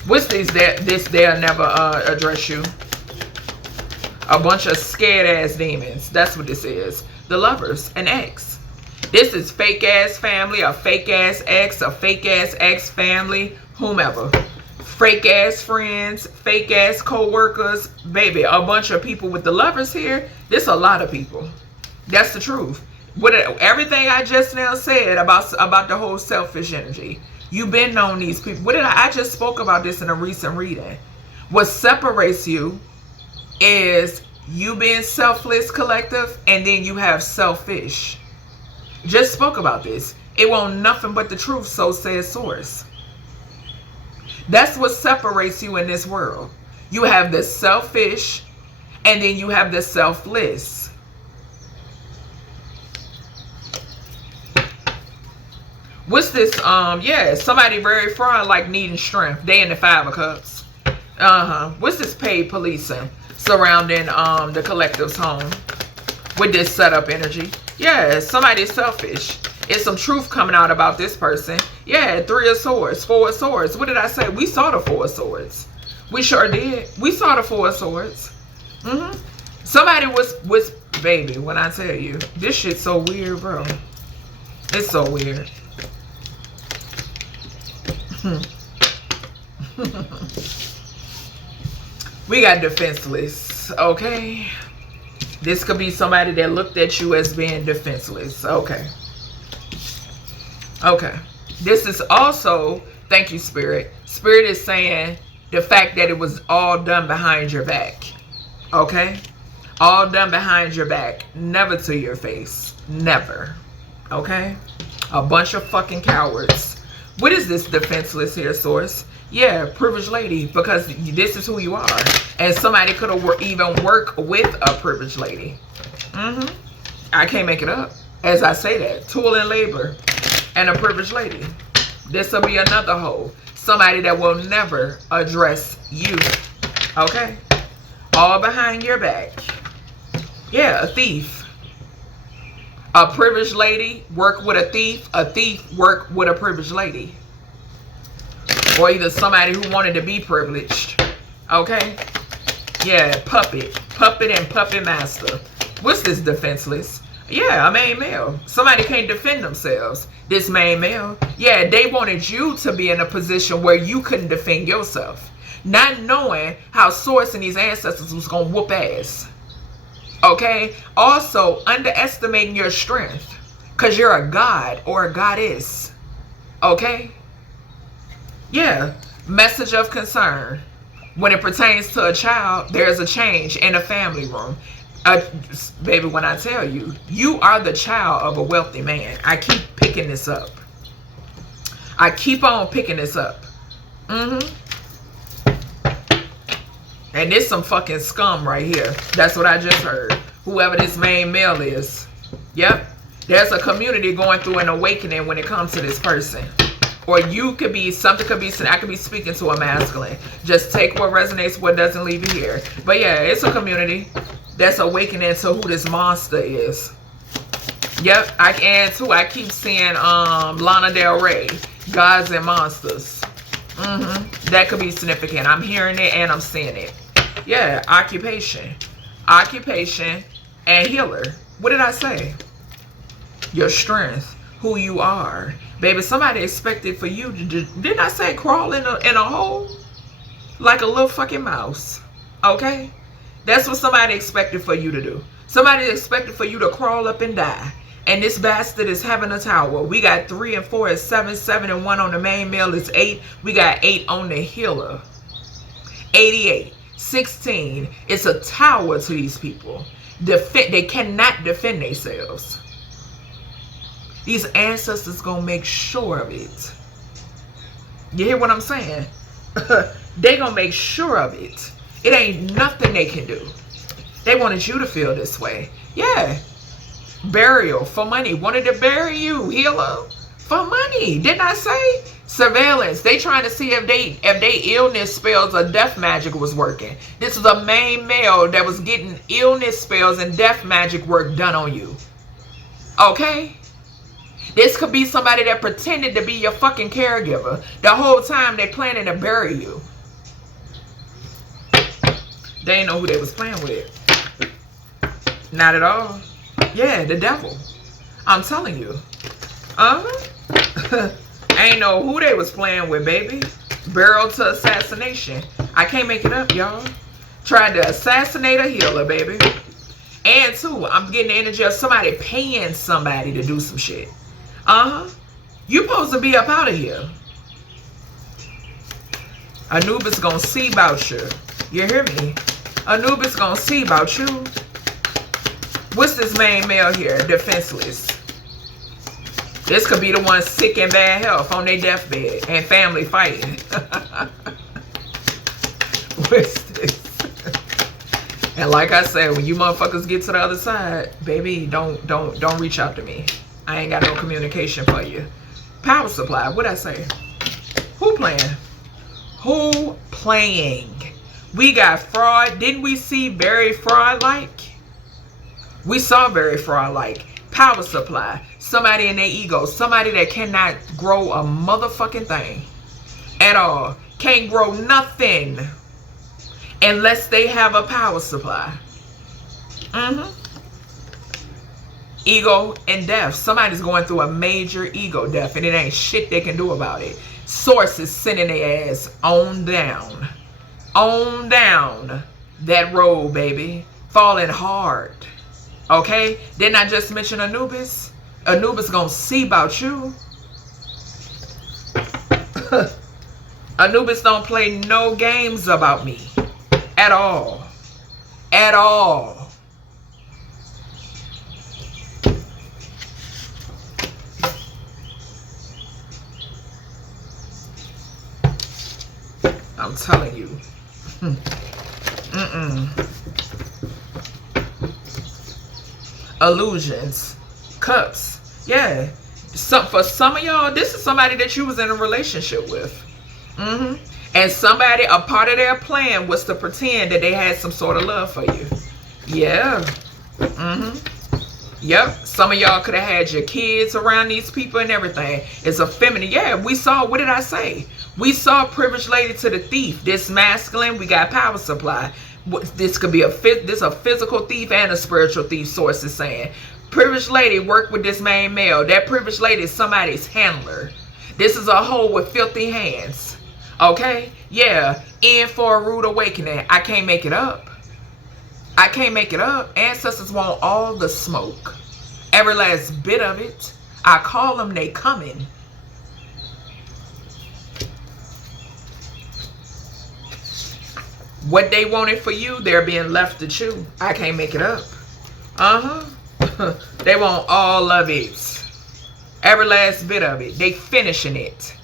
What's this? They'll never address you. A bunch of scared ass demons. That's what this is. The Lovers, an ex. This is fake ass family, a fake ass ex, a fake ass ex family, whomever. fake ass friends, fake ass co-workers, baby, a bunch of people with the lovers here. There's a lot of people. That's the truth. Everything I just now said about the whole selfish energy. You've been known these people. I just spoke about this in a recent reading. What separates you is you being selfless, collective, and then you have selfish. Just spoke about this. It won't nothing but the truth, so says source. That's what separates you in this world. You have the selfish, and then you have the selfless. What's this? Yeah, somebody very fraud, like needing strength. They in the 5 of Cups. What's this paid policing surrounding the collective's home with this setup energy? Yeah, somebody's selfish. It's some truth coming out about this person. Yeah, 3 of Swords, 4 of Swords. What did I say? We saw the 4 of Swords. We sure did. We saw the 4 of Swords. Somebody was baby, when I tell you, this shit's so weird, bro. It's so weird. We got defenseless, okay? This could be somebody that looked at you as being defenseless, okay? Okay. This is also, thank you, Spirit. Spirit is saying the fact that it was all done behind your back, okay? All done behind your back, never to your face, never, okay? A bunch of fucking cowards. What is this defenseless here, source? Yeah, privileged lady, because this is who you are. And somebody could have even worked with a privileged lady. I can't make it up. As I say that, tool and labor and a privileged lady. This will be another hoe. Somebody that will never address you. Okay? All behind your back. Yeah, a thief. A privileged lady work with a thief work with a privileged lady. Or either somebody who wanted to be privileged. Okay? Yeah, puppet and puppet master. What's this defenseless? Yeah, a main male. Somebody can't defend themselves. This main male. Yeah, they wanted you to be in a position where you couldn't defend yourself. Not knowing how source and these ancestors was going to whoop ass. Okay? Also, underestimating your strength. Because you're a god or a goddess. Okay? Yeah. Message of concern. When it pertains to a child, there's a change in a family room. Baby, when I tell you, you are the child of a wealthy man. I keep picking this up. I keep on picking this up. And there's some fucking scum right here. That's what I just heard. Whoever this main male is. Yep. There's a community going through an awakening when it comes to this person. Or you could be, something could be, I could be speaking to a masculine. Just take what resonates, what doesn't, leave it here. But yeah, it's a community that's awakening to who this monster is. Yep, I keep seeing Lana Del Rey, Gods and Monsters. That could be significant. I'm hearing it and I'm seeing it. Yeah, occupation and healer. What did I say? Your strength, who you are. Baby, somebody expected for you to just, didn't I say crawl in a hole? Like a little fucking mouse. Okay? That's what somebody expected for you to do. Somebody expected for you to crawl up and die. And this bastard is having a tower. We got 3 and 4 is 7, 7 and 1 on the main male is 8. We got 8 on the healer. 88, 16. It's a tower to these people. They cannot defend themselves. These ancestors gonna make sure of it. You hear what I'm saying? They gonna make sure of it. It ain't nothing they can do. They wanted you to feel this way. Yeah. Burial for money. Wanted to bury you, healer. For money. Didn't I say? Surveillance. They trying to see if they illness spells or death magic was working. This was a main male that was getting illness spells and death magic work done on you. Okay? This could be somebody that pretended to be your fucking caregiver. The whole time they planning to bury you. They didn't know who they was playing with. Not at all. Yeah, the devil. I'm telling you. I ain't know who they was playing with, baby. Barrel to assassination. I can't make it up, y'all. Tried to assassinate a healer, baby. And two, I'm getting the energy of somebody paying somebody to do some shit. You supposed to be up out of here. Anubis gonna see about you. You hear me? Anubis gonna see about you. What's this main male here? Defenseless. This could be the one sick and bad health on their deathbed and family fighting. What's this? And like I said, when you motherfuckers get to the other side, baby, don't reach out to me. I ain't got no communication for you. Power supply. What I say? Who playing? Who playing? We got fraud. Didn't we see very fraud-like? We saw very fraud-like. Power supply. Somebody in their ego. Somebody that cannot grow a motherfucking thing at all. Can't grow nothing unless they have a power supply. Ego and death. Somebody's going through a major ego death and it ain't shit they can do about it. Source is sending their ass on down. On down that road, baby. Falling hard. Okay? Didn't I just mention Anubis? Anubis gonna see about you. Anubis don't play no games about me. At all. At all. I'm telling you. Illusions. Cups. Yeah. For some of y'all, this is somebody that you was in a relationship with. And somebody, a part of their plan was to pretend that they had some sort of love for you. Yeah. Yep. Some of y'all could have had your kids around these people and everything. It's a feminine. Yeah, we saw, what did I say? We saw privileged lady to the thief. This masculine, we got power supply. This could be a physical thief and a spiritual thief, source is saying. Privileged lady work with this main male. That privileged lady is somebody's handler. This is a hoe with filthy hands. Okay? Yeah. In for a rude awakening. I can't make it up. I can't make it up. Ancestors want all the smoke. Every last bit of it. I call them, they coming. What they wanted for you, they're being left to chew. I can't make it up. They want all of it. Every last bit of it. They finishing it.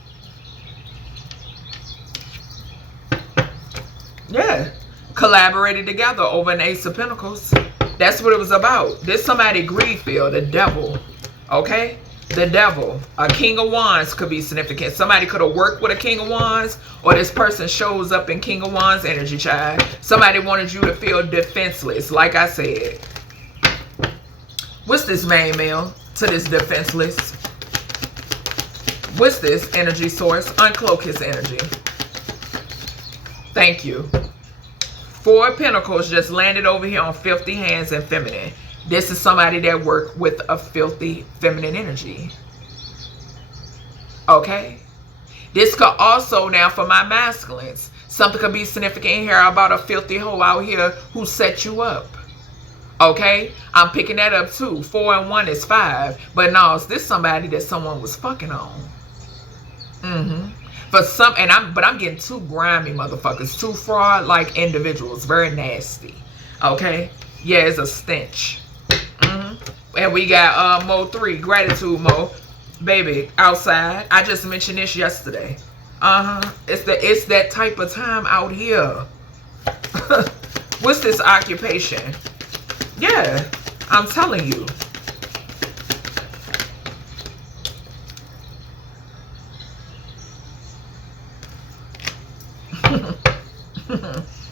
Yeah. Collaborated together over an Ace of Pentacles. That's what it was about. This somebody greed feel, the devil. Okay? The devil. A King of Wands could be significant. Somebody could have worked with a King of Wands, or this person shows up in King of Wands energy, child. Somebody wanted you to feel defenseless, like I said. What's this main male to this defenseless? What's this energy source? Uncloak his energy. Thank you. 4 of Pentacles just landed over here on filthy hands and feminine. This is somebody that worked with a filthy feminine energy. Okay? This could also, now for my masculines, something could be significant here about a filthy hoe out here who set you up. Okay? I'm picking that up too. 4 and 1 is 5. But no, is this somebody that someone was fucking on? For some, but I'm getting 2 grimy motherfuckers, 2 fraud-like individuals, very nasty. Okay? Yeah, it's a stench. And we got Mo 3, gratitude Mo, baby, outside. I just mentioned this yesterday. It's that type of time out here. What's this occupation? Yeah, I'm telling you.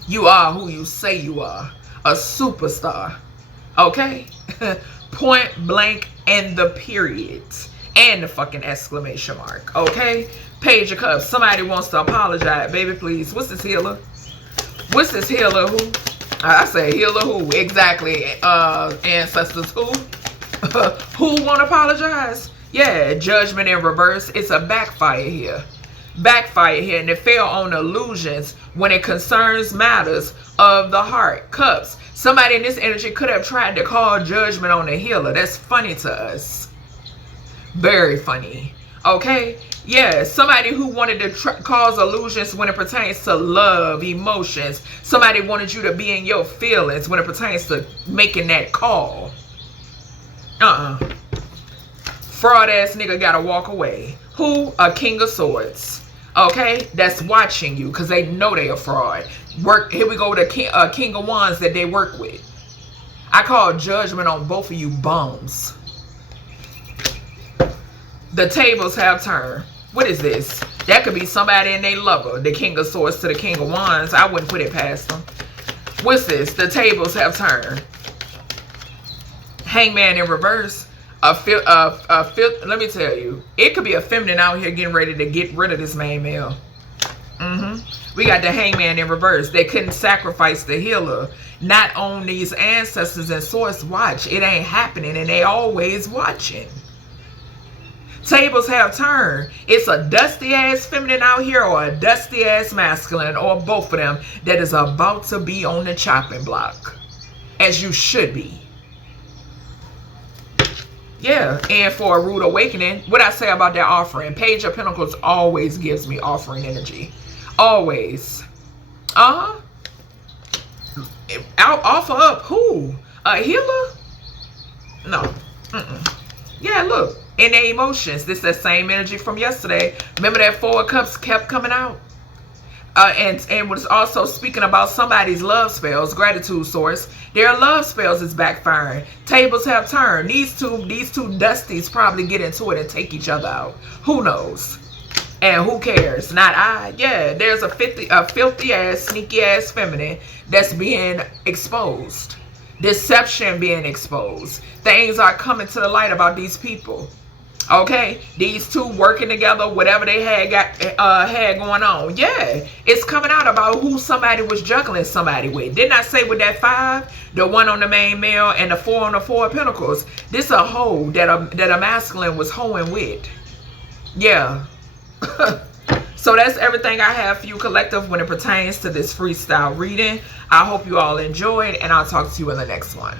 You are who you say you are. A superstar. Okay? Point blank and the period. And the fucking exclamation mark. Okay? Page of Cups. Somebody wants to apologize. Baby, please. What's this healer? What's this healer who? I say healer who? Exactly. Ancestors who? Who want to apologize? Yeah, judgment in reverse. It's a backfire here. backfire here, and it fell on illusions when it concerns matters of the heart. Cups. Somebody in this energy could have tried to call judgment on the healer. That's funny to us. Very funny. Okay? Yeah, somebody who wanted to cause illusions when it pertains to love, emotions. Somebody wanted you to be in your feelings when it pertains to making that call. Fraud ass nigga gotta walk away. Who? A King of Swords. Okay? That's watching you because they know they a fraud. Here we go with a King of Wands that they work with. I call judgment on both of you bums. The tables have turned. What is this? That could be somebody and they lover. The King of Swords to the King of Wands. I wouldn't put it past them. What's this? The tables have turned. Hangman in reverse. Let me tell you. It could be a feminine out here getting ready to get rid of this main male. We got the Hangman in reverse. They couldn't sacrifice the healer. Not on these ancestors and source watch. It ain't happening and they always watching. Tables have turned. It's a dusty ass feminine out here or a dusty ass masculine or both of them that is about to be on the chopping block. As you should be. Yeah, and for a rude awakening, what I say about that offering, Page of Pentacles always gives me offering energy. Always. Offer up who? A healer? No. Yeah, look. In their emotions. This is that same energy from yesterday. Remember that Four of Cups kept coming out? And was also speaking about somebody's love spells. Gratitude source. Their love spells is backfiring. Tables have turned. These two dusties probably get into it and take each other out. Who knows? And who cares? Not I. Yeah, there's a filthy ass, sneaky ass feminine that's being exposed. Deception being exposed. Things are coming to the light about these people. Okay, these two working together, whatever they had going on. Yeah, it's coming out about who somebody was juggling somebody with. Didn't I say with that 5, the 1 on the main male and the 4 on the 4 of Pentacles? This a hoe that a masculine was hoeing with. Yeah. So that's everything I have for you, collective, when it pertains to this freestyle reading. I hope you all enjoyed, and I'll talk to you in the next one.